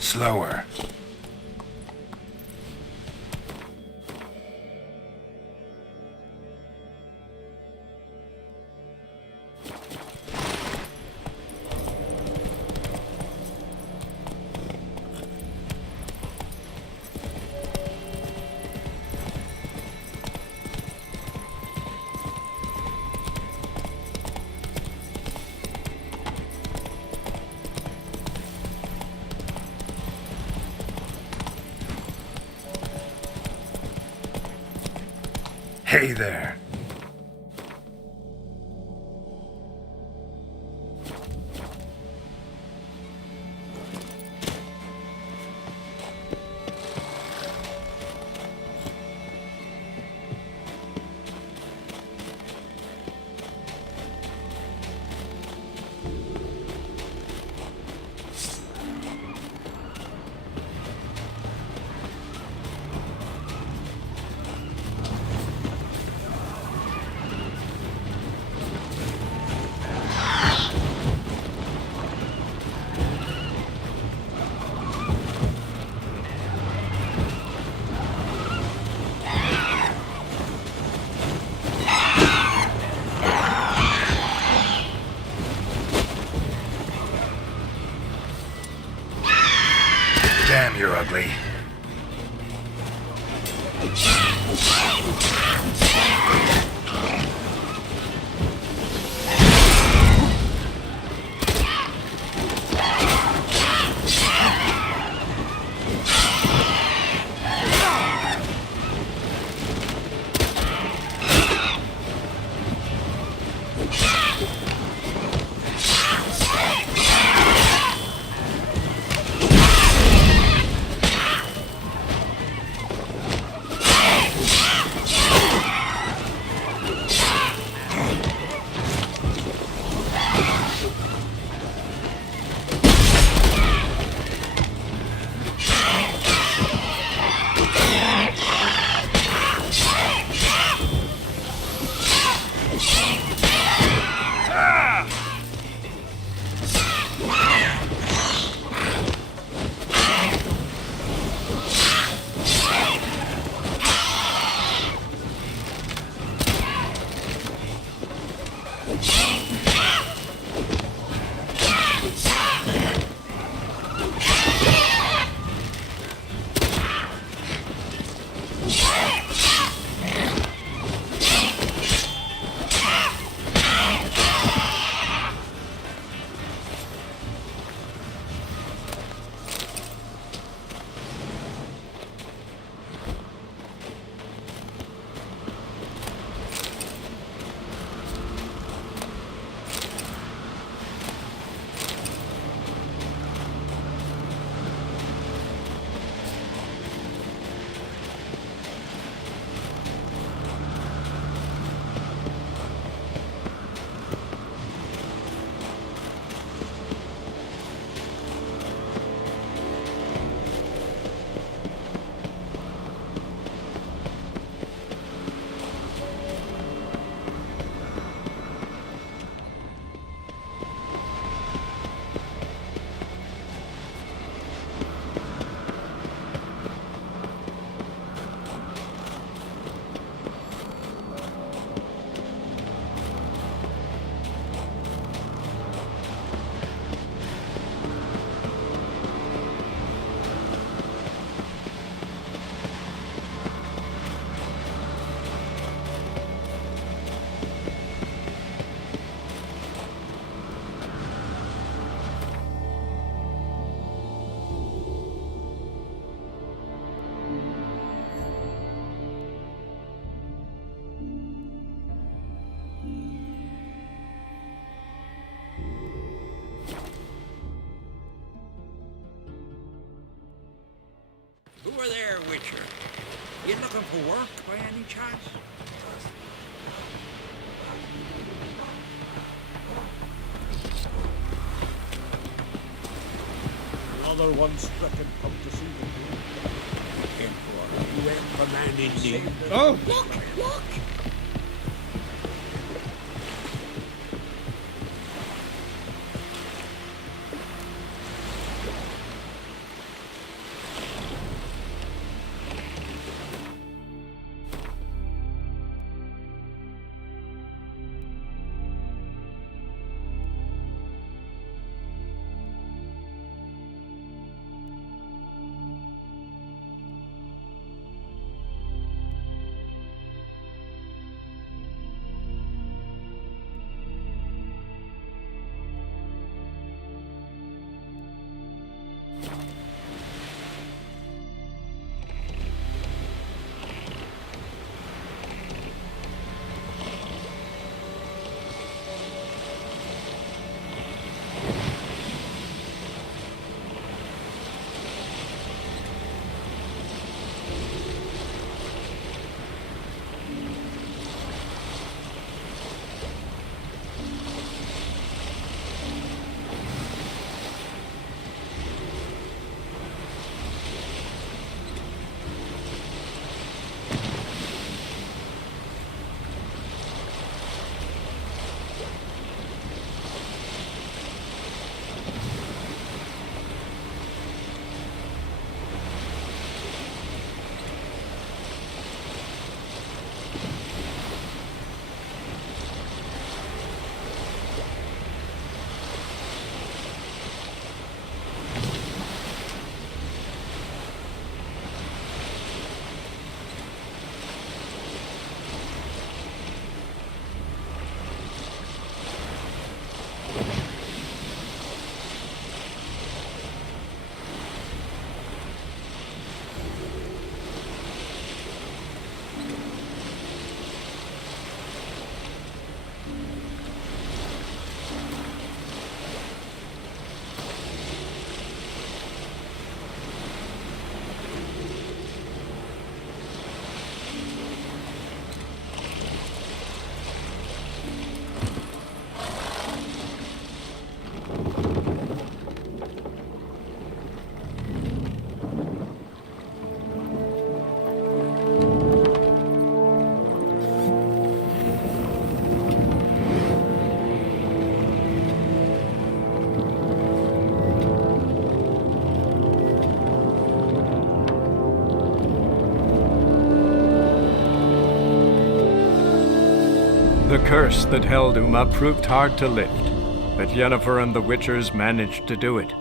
Slower. Hey there. ugly. Who are there, Witcher? You looking for work by any chance? Another one stricken come to see the Emperor, you ain't the man indeed. Oh! Look! Look! The curse that held Uma proved hard to lift, but Yennefer and the Witchers managed to do it.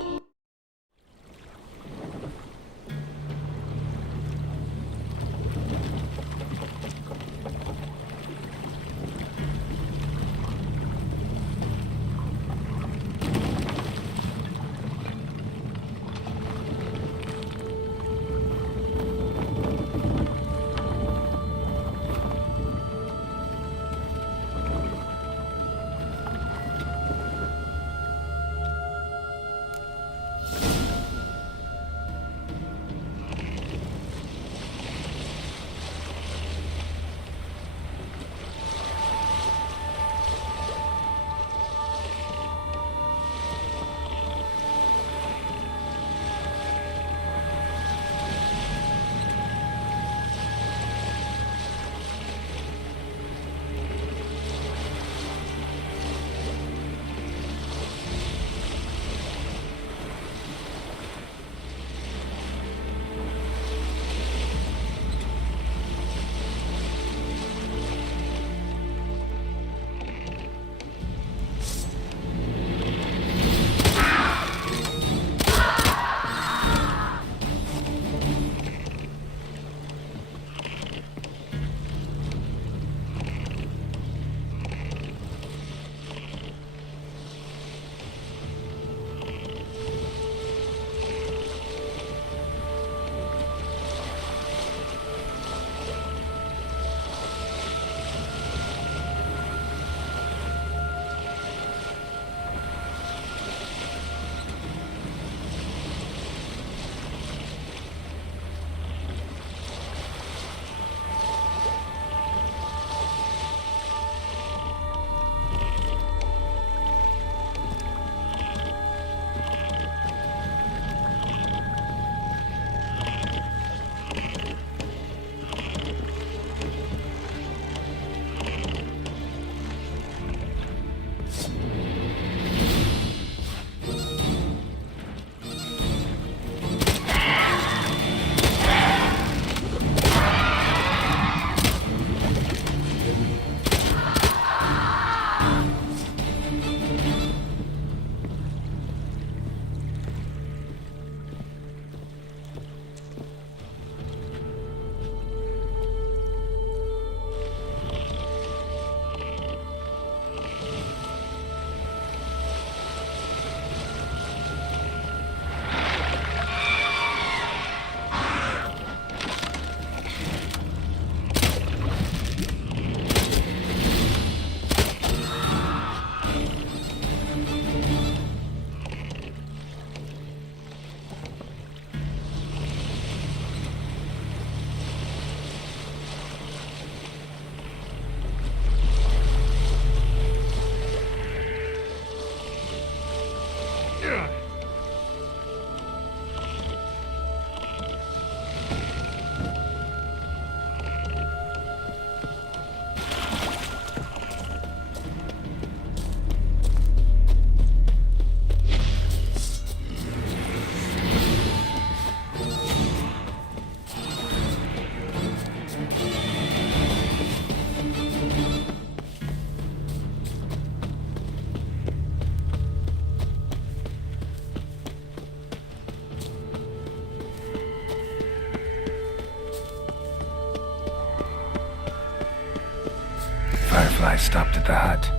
Firefly stopped at the hut.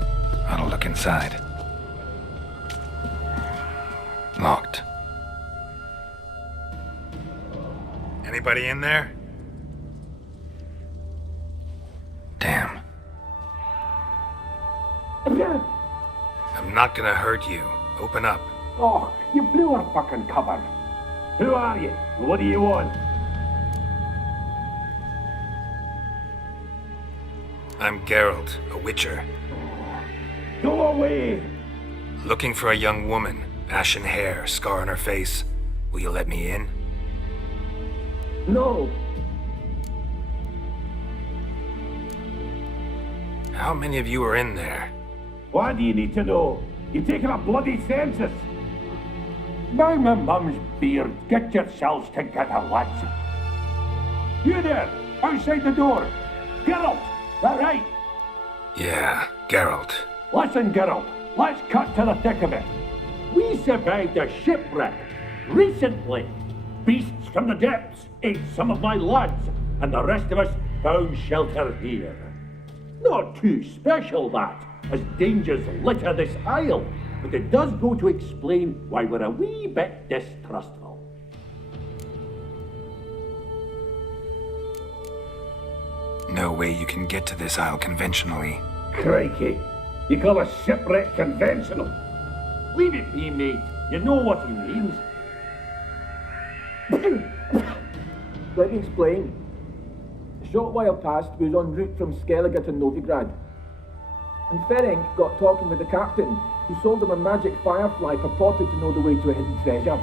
I'll look inside. Locked. Anybody in there? Damn. I'm not gonna hurt you. Open up. Oh, you blew our fucking cover. Who are you? What do you want? I'm Geralt, a Witcher. Go away! Looking for a young woman. Ashen hair, scar on her face. Will you let me in? No. How many of you are in there? Why do you need to know? You're taking a bloody census. By my mum's beard, get yourselves together, lads. You there, outside the door. Get up! All right. Yeah, Geralt. Listen, Geralt, let's cut to the thick of it. We survived a shipwreck recently. Beasts from the depths ate some of my lads, and the rest of us found shelter here. Not too special, that, as dangers litter this isle, but it does go to explain why we're a wee bit distrustful. No way you can get to this isle conventionally. Crikey, you call a shipwreck conventional? Leave it be, mate. You know what he means. Let me explain. A short while past, we was en route from Skellige to Novigrad. And Ferenc got talking with the captain, who sold him a magic firefly purported to know the way to a hidden treasure.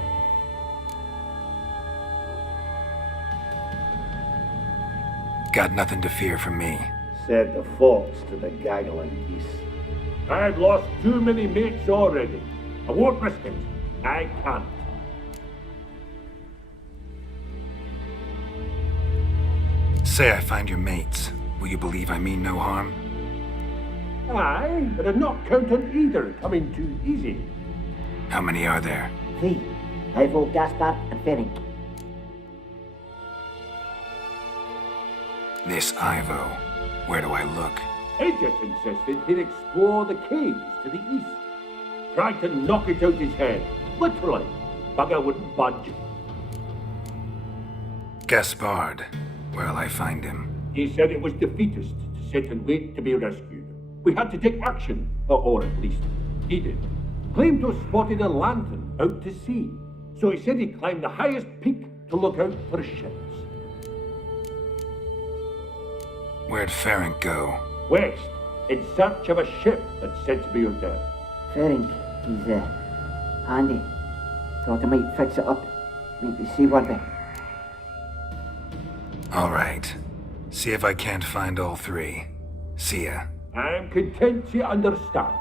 Got nothing to fear from me. Said the fox to the gaggling geese. I've lost too many mates already. I won't risk it. I can't. Say I find your mates. Will you believe I mean no harm? Aye, but I'd not count on either coming too easy. How many are there? 3. Ivo, Gaspard, and Ferenc. This Ivo. Where do I look? Edget insisted he'd explore the caves to the east. Tried to knock it out his head. Literally. Bugger wouldn't budge. Gaspard. Where'll I find him? He said it was defeatist to sit and wait to be rescued. We had to take action, or at least he did. Claimed to have spotted a lantern out to sea, so he said he climbed the highest peak to look out for ships. Where'd Ferenc go? West, in search of a ship that's said to be out there. Ferenc, he's handy. Thought I might fix it up, make me seaworthy. All right. See if I can't find all 3. See ya. I'm content you understand.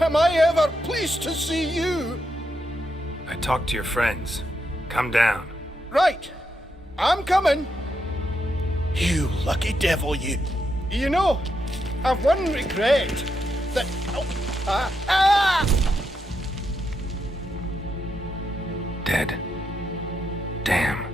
Am I ever pleased to see you? I talked to your friends. Come down. Right. I'm coming. You lucky devil, you. You know, I've one regret. That... Dead. Damn.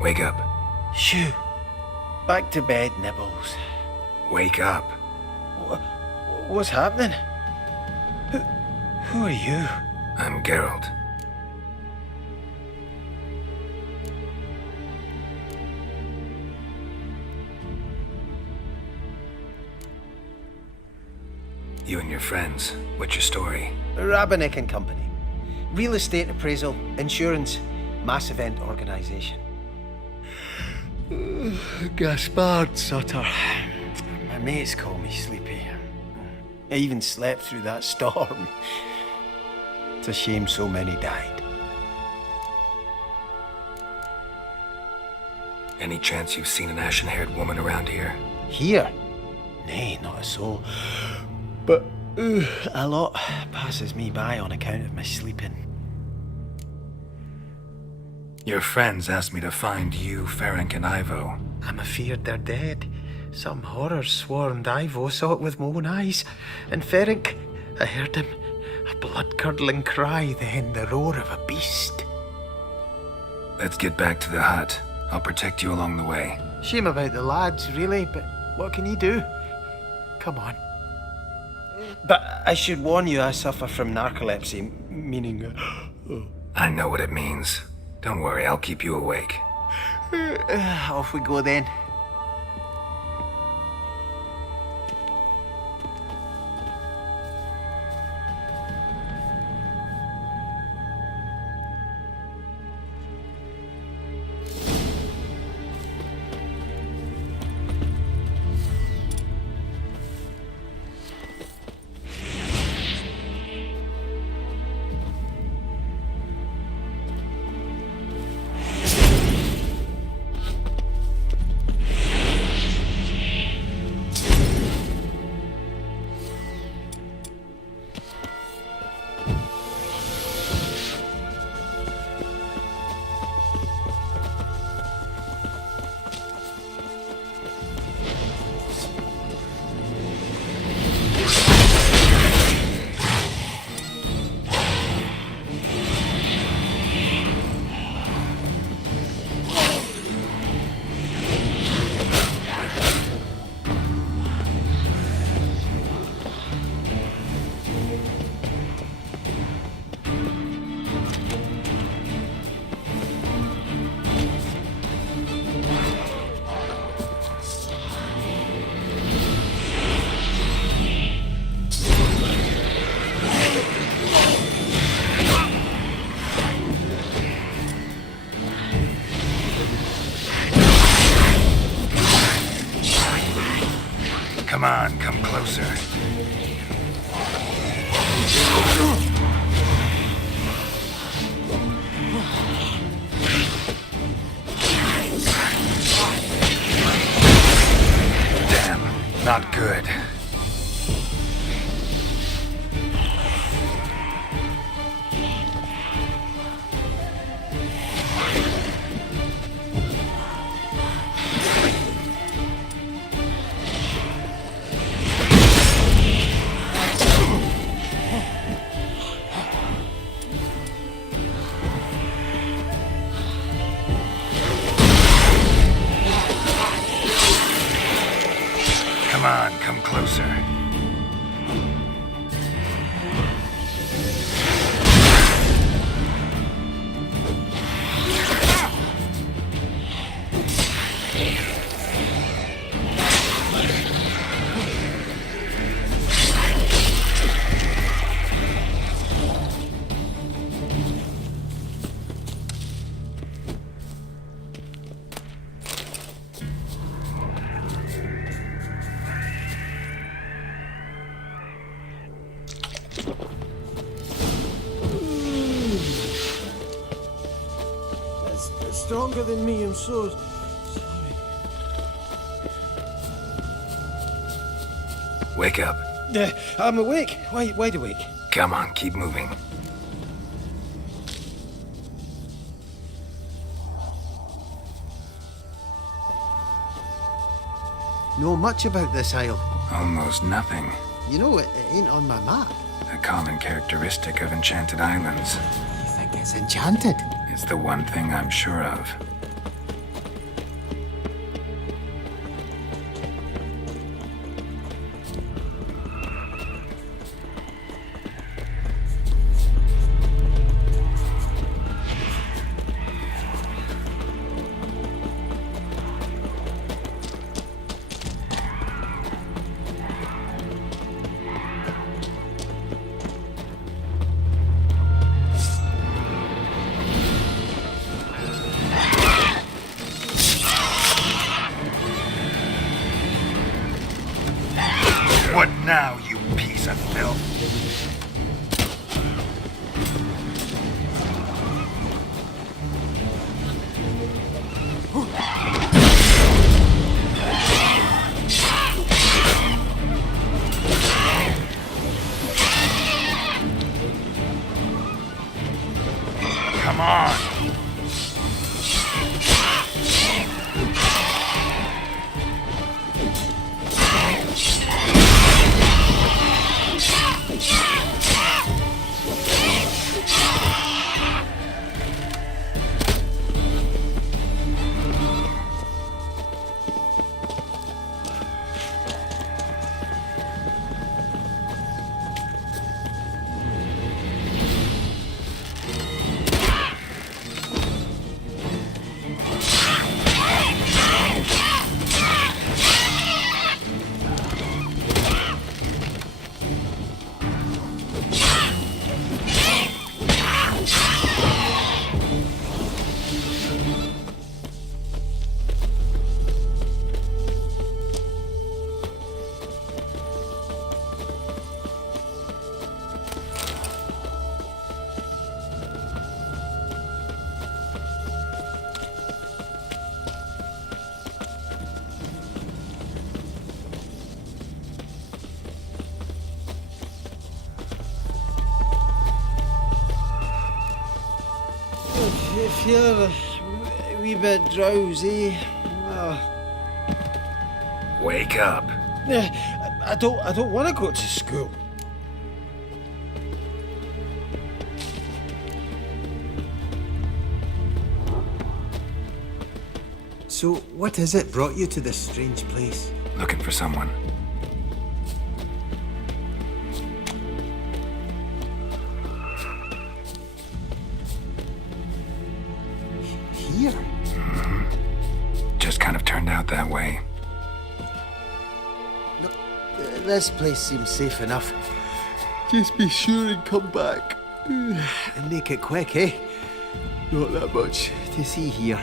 Wake up. Shoo. Back to bed, Nibbles. Wake up. What's happening? Who are you? I'm Geralt. You and your friends, what's your story? Rabenik and Company. Real estate appraisal, insurance, mass event organisation. Gaspard Sutter. My mates call me Sleepy. I even slept through that storm. It's a shame so many died. Any chance you've seen an ashen-haired woman around here? Here? Nay, not a soul. But a lot passes me by on account of my sleeping. Your friends asked me to find you, Ferenc, and Ivo. I'm afeard they're dead. Some horror swarmed Ivo, saw it with my own eyes. And Ferenc, I heard him. A blood-curdling cry, then the roar of a beast. Let's get back to the hut. I'll protect you along the way. Shame about the lads, really, but what can you do? Come on. But I should warn you, I suffer from narcolepsy, meaning... I know what it means. Don't worry, I'll keep you awake. Off we go then. Come on, come closer. Damn, not good. Come on, come closer. That's stronger than me, I'm so sorry. Wake up. I'm awake. Wide awake. Come on, keep moving. Know much about this isle? Almost nothing. You know, it ain't on my map. A common characteristic of enchanted islands. You think it's enchanted? It's the one thing I'm sure of. Come on. If you're a wee bit drowsy, Wake up. I don't want to go to school. So, what is it brought you to this strange place? Looking for someone. Here? Just kind of turned out that way. No, this place seems safe enough. Just be sure and come back. And make it quick, eh? Not that much to see here.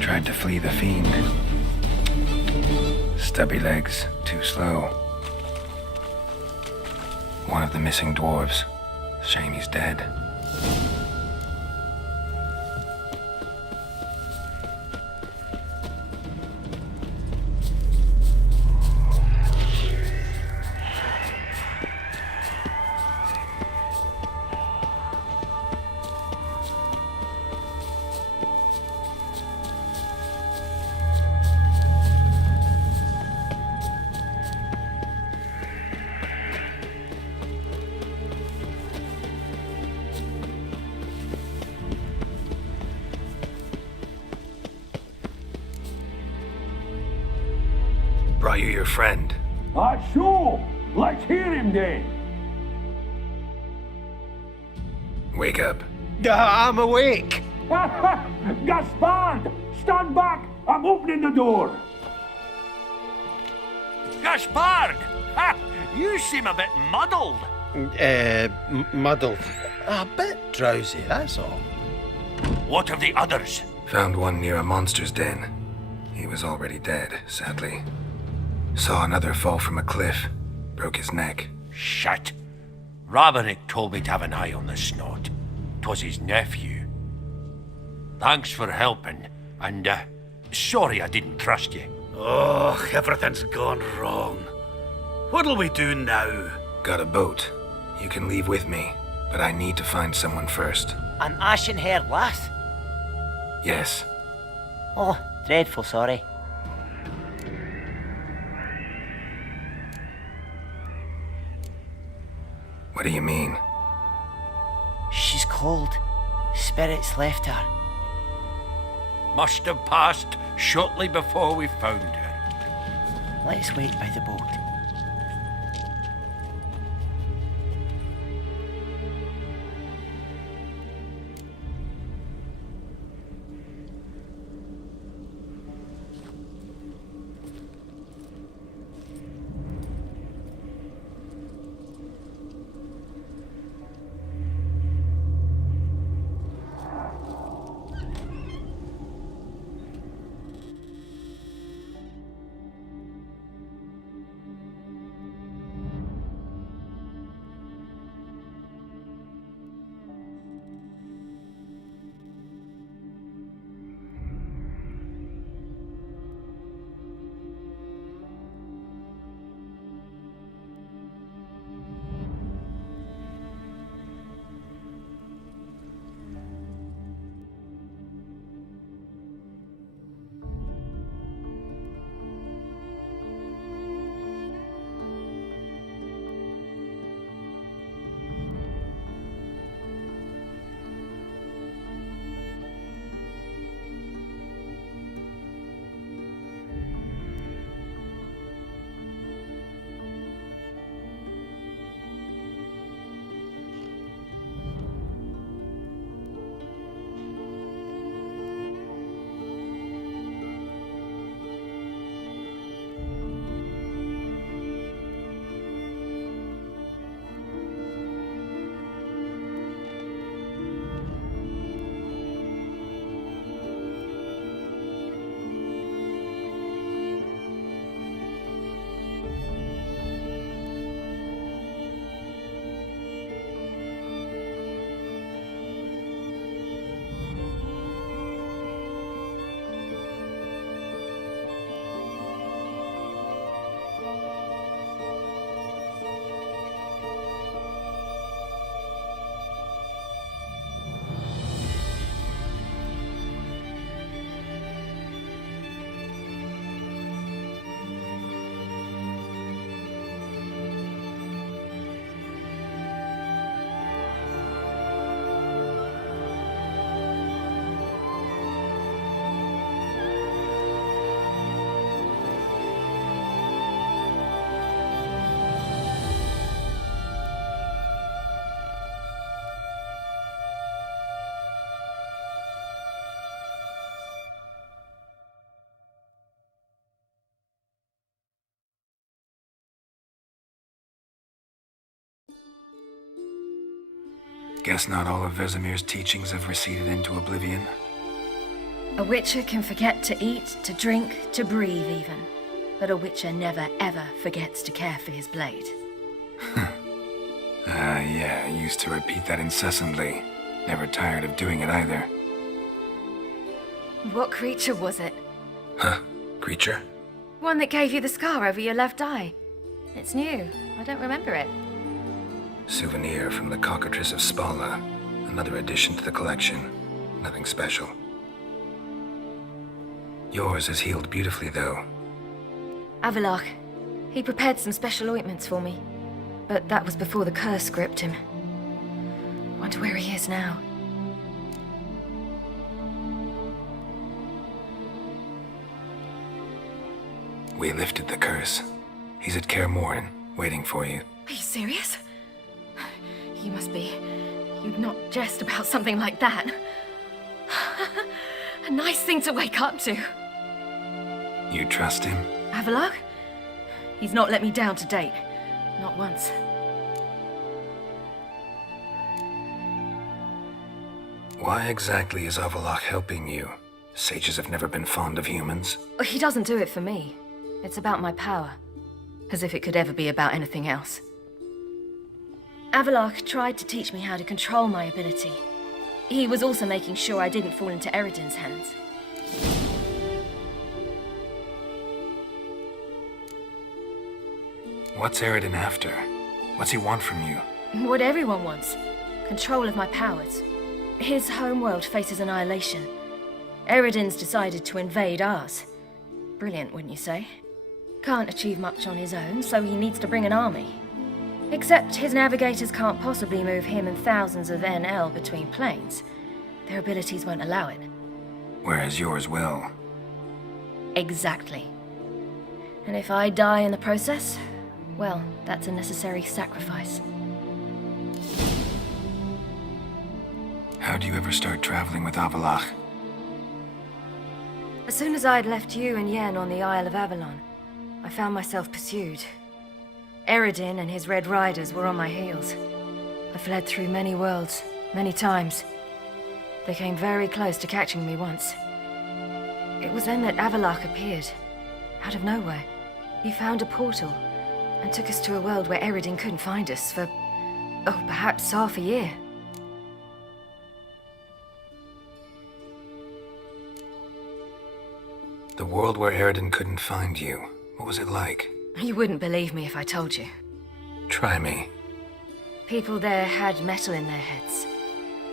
Tried to flee the fiend. Stubby legs, too slow. One of the missing dwarves. Shame he's dead. Brought you your friend. Sure. Let's hear him then. Wake up. I'm awake. Gaspard! Stand back! I'm opening the door. Gaspard! Ha! You seem a bit muddled. Muddled. A bit drowsy, that's all. What of the others? Found one near a monster's den. He was already dead, sadly. Saw another fall from a cliff. Broke his neck. Shit. Raverick told me to have an eye on the snot. 'Twas his nephew. Thanks for helping, and sorry I didn't trust you. Oh, everything's gone wrong. What'll we do now? Got a boat. You can leave with me, but I need to find someone first. An ashen-haired lass? Yes. Oh, Dreadful sorry. What do you mean? She's cold. Spirits left her. Must have passed shortly before we found her. Let's wait by the boat. Guess not all of Vesemir's teachings have receded into oblivion. A witcher can forget to eat, to drink, to breathe even. But a witcher never ever forgets to care for his blade. Yeah, I used to repeat that incessantly. Never tired of doing it either. What creature was it? Huh? Creature? One that gave you the scar over your left eye. It's new. I don't remember it. Souvenir from the Cockatrice of Spala. Another addition to the collection. Nothing special. Yours is healed beautifully, though. Avallac'h. He prepared some special ointments for me. But that was before the curse gripped him. Wonder where he is now. We lifted the curse. He's at Kaer Morhen, waiting for you. Are you serious? You must be. You'd not jest about something like that. A nice thing to wake up to. You trust him? Avallac'h? He's not let me down to date. Not once. Why exactly is Avallac'h helping you? Sages have never been fond of humans. He doesn't do it for me. It's about my power. As if it could ever be about anything else. Avallac'h tried to teach me how to control my ability. He was also making sure I didn't fall into Eredin's hands. What's Eredin after? What's he want from you? What everyone wants. Control of my powers. His homeworld faces annihilation. Eredin's decided to invade ours. Brilliant, wouldn't you say? Can't achieve much on his own, so he needs to bring an army. Except his navigators can't possibly move him and thousands of NL between planes. Their abilities won't allow it. Whereas yours will. Exactly. And if I die in the process, well, that's a necessary sacrifice. How'd you ever start traveling with Avallac'h? As soon as I'd left you and Yen on the Isle of Avalon, I found myself pursued. Eredin and his Red Riders were on my heels. I fled through many worlds, many times. They came very close to catching me once. It was then that Avallac'h appeared, out of nowhere. He found a portal and took us to a world where Eredin couldn't find us for, perhaps half a year. The world where Eredin couldn't find you. What was it like? You wouldn't believe me if I told you. Try me. People there had metal in their heads,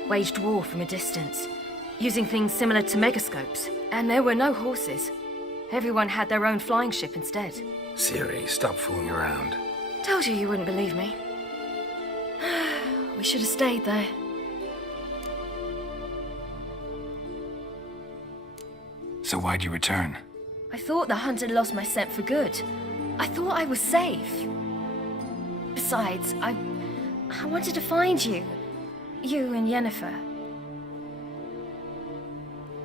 waged war from a distance, using things similar to megascopes. And there were no horses. Everyone had their own flying ship instead. Ciri, stop fooling around. Told you wouldn't believe me. We should have stayed there. So why'd you return? I thought the hunt had lost my scent for good. I thought I was safe. Besides, I wanted to find you. You and Yennefer.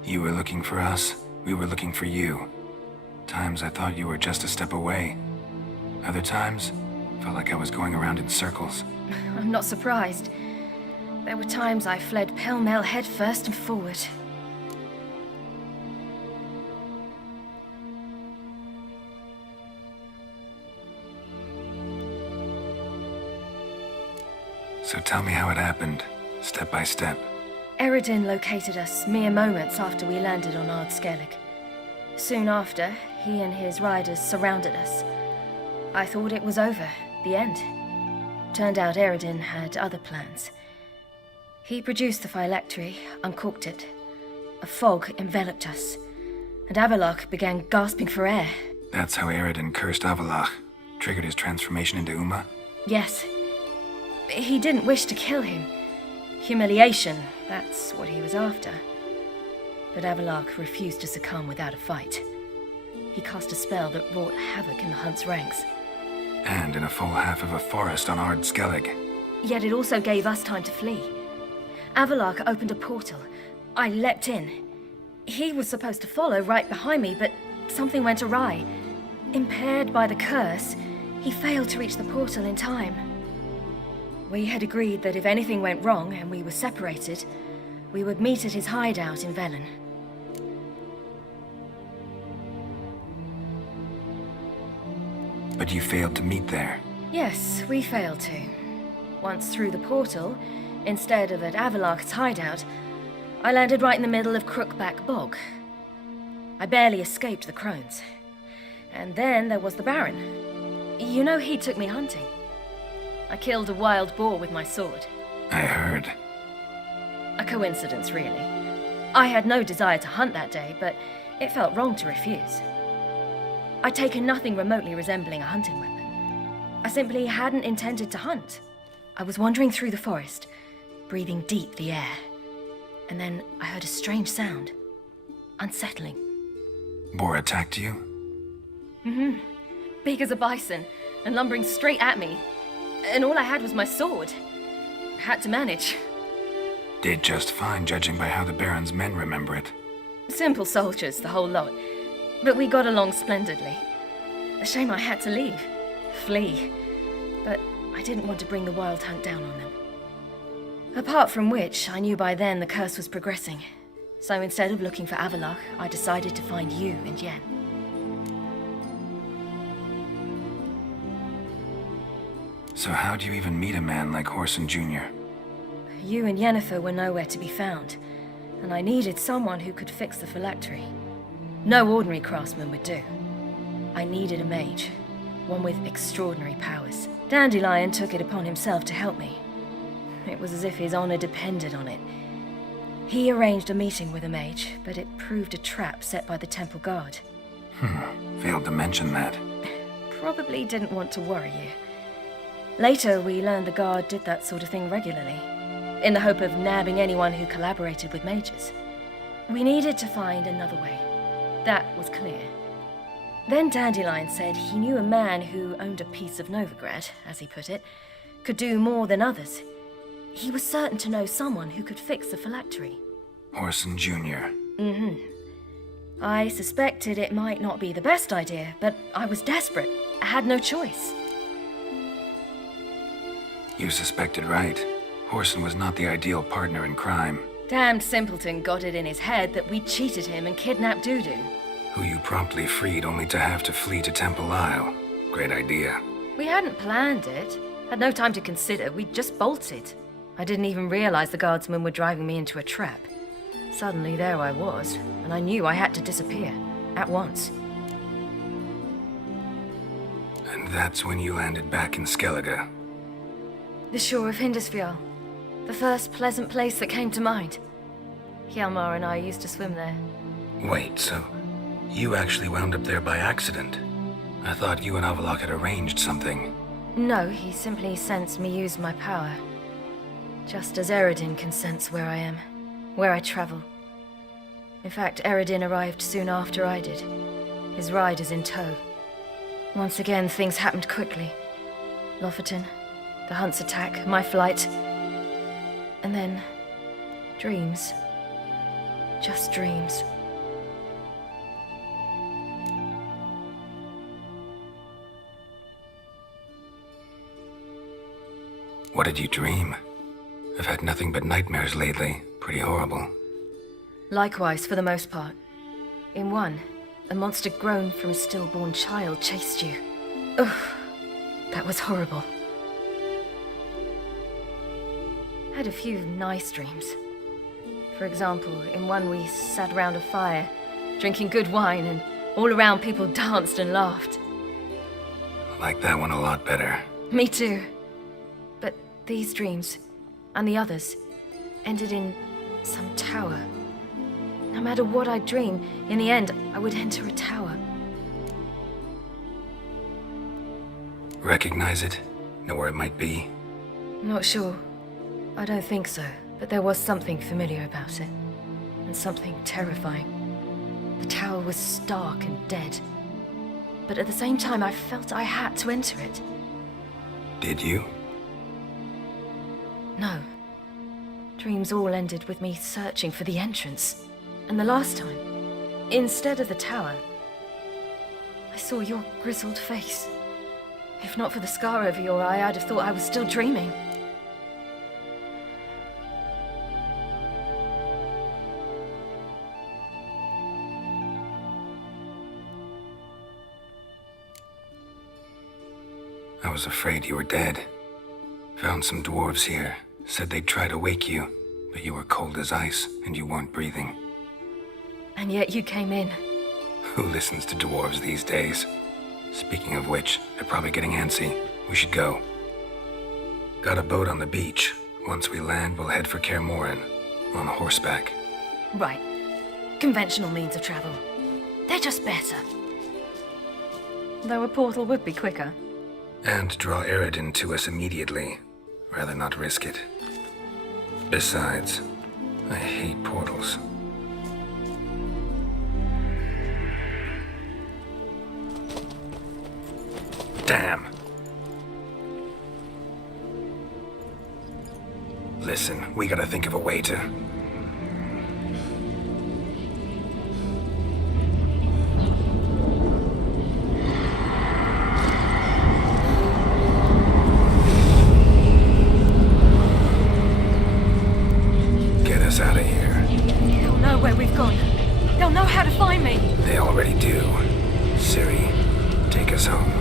You were looking for us, we were looking for you. Times I thought you were just a step away. Other times, felt like I was going around in circles. I'm not surprised. There were times I fled pell-mell headfirst and forward. So tell me how it happened, step by step. Eredin located us mere moments after we landed on Ard Skellig. Soon after, he and his riders surrounded us. I thought it was over, the end. Turned out Eredin had other plans. He produced the phylactery, uncorked it. A fog enveloped us, and Avallac'h began gasping for air. That's how Eredin cursed Avallac'h, triggered his transformation into Uma? Yes. He didn't wish to kill him. Humiliation, that's what he was after. But Avallac'h refused to succumb without a fight. He cast a spell that wrought havoc in the Hunt's ranks. And in a full half of a forest on Ard Skellig. Yet it also gave us time to flee. Avallac'h opened a portal. I leapt in. He was supposed to follow right behind me, but something went awry. Impaired by the curse, he failed to reach the portal in time. We had agreed that if anything went wrong and we were separated, we would meet at his hideout in Velen. But you failed to meet there. Yes, we failed to. Once through the portal, instead of at Avallac'h's hideout, I landed right in the middle of Crookback Bog. I barely escaped the crones. And then there was the Baron. You know, he took me hunting. I killed a wild boar with my sword. I heard. A coincidence, really. I had no desire to hunt that day, but it felt wrong to refuse. I'd taken nothing remotely resembling a hunting weapon. I simply hadn't intended to hunt. I was wandering through the forest, breathing deep the air. And then I heard a strange sound. Unsettling. Boar attacked you? Mm-hmm. Big as a bison, and lumbering straight at me. And all I had was my sword. Had to manage. Did just fine, judging by how the Baron's men remember it. Simple soldiers, the whole lot. But we got along splendidly. A shame I had to leave. Flee. But I didn't want to bring the Wild Hunt down on them. Apart from which, I knew by then the curse was progressing. So instead of looking for Avallac'h, I decided to find you and Yen. So how'd you even meet a man like Whoreson Jr.? You and Yennefer were nowhere to be found, and I needed someone who could fix the phylactery. No ordinary craftsman would do. I needed a mage, one with extraordinary powers. Dandelion took it upon himself to help me. It was as if his honor depended on it. He arranged a meeting with a mage, but it proved a trap set by the temple guard. Failed to mention that. Probably didn't want to worry you. Later, we learned the guard did that sort of thing regularly, in the hope of nabbing anyone who collaborated with mages. We needed to find another way. That was clear. Then Dandelion said he knew a man who owned a piece of Novigrad, as he put it, could do more than others. He was certain to know someone who could fix the phylactery. Orson Jr. I suspected it might not be the best idea, but I was desperate. I had no choice. You suspected right. Orson was not the ideal partner in crime. Damned simpleton got it in his head that we'd cheated him and kidnapped Dudu. Who you promptly freed only to have to flee to Temple Isle. Great idea. We hadn't planned it. Had no time to consider. We just bolted. I didn't even realize the guardsmen were driving me into a trap. Suddenly there I was, and I knew I had to disappear. At once. And that's when you landed back in Skellige. The shore of Hindisfjall. The first pleasant place that came to mind. Hjalmar and I used to swim there. Wait, so you actually wound up there by accident? I thought you and Avalok had arranged something. No, he simply sensed me use my power. Just as Eredin can sense where I am, where I travel. In fact, Eredin arrived soon after I did. His riders in tow. Once again, things happened quickly. Lofoten, the Hunt's attack, my flight. And then, dreams. Just dreams. What did you dream? I've had nothing but nightmares lately. Pretty horrible. Likewise, for the most part. In one, a monster grown from a stillborn child chased you. Ugh, that was horrible. Had a few nice dreams. For example, in one we sat around a fire, drinking good wine, and all around people danced and laughed. I like that one a lot better. Me too. But these dreams, and the others, ended in some tower. No matter what I dream, in the end, I would enter a tower. Recognize it? Know where it might be? Not sure. I don't think so, but there was something familiar about it. And something terrifying. The tower was stark and dead. But at the same time, I felt I had to enter it. Did you? No. Dreams all ended with me searching for the entrance. And the last time, instead of the tower, I saw your grizzled face. If not for the scar over your eye, I'd have thought I was still dreaming. I was afraid you were dead. Found some dwarves here. Said they'd try to wake you, but you were cold as ice and you weren't breathing. And yet you came in. Who listens to dwarves these days? Speaking of which, they're probably getting antsy. We should go. Got a boat on the beach. Once we land, we'll head for Kaer Morhen. On horseback. Right. Conventional means of travel. They're just better. Though a portal would be quicker. And draw Eredin to us immediately. Rather not risk it. Besides, I hate portals. Damn. Listen, we gotta think of a way to... Get us out of here. They'll know where we've gone. They'll know how to find me. They already do. Ciri, take us home.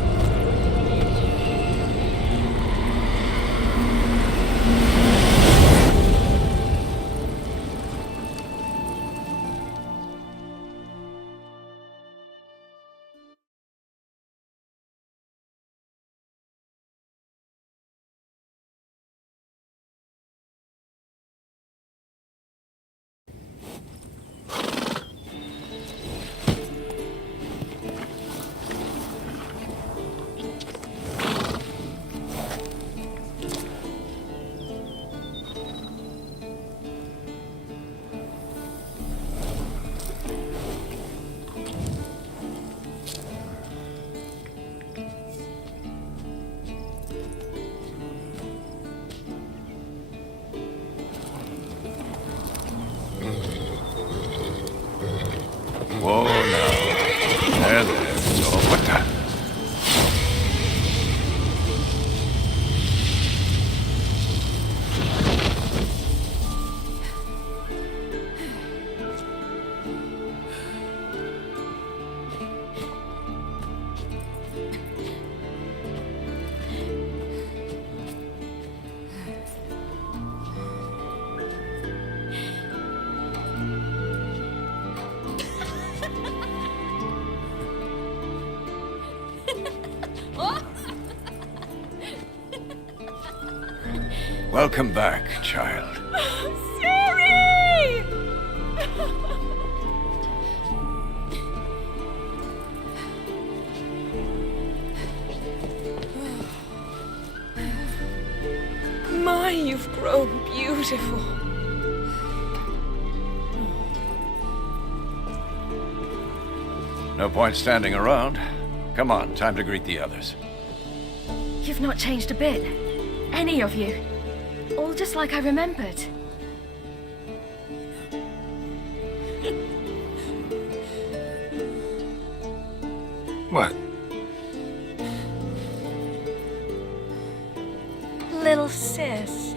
Oh, what the? Welcome back, child. Siri! My, you've grown beautiful. No point standing around. Come on, time to greet the others. You've not changed a bit. Any of you. All just like I remembered. What? Little sis.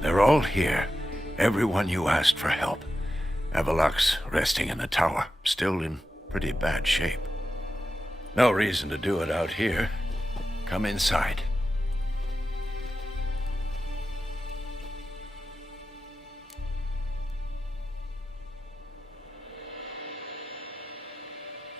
They're all here. Everyone you asked for help. Avalok's resting in the tower, still in pretty bad shape. No reason to do it out here. Come inside.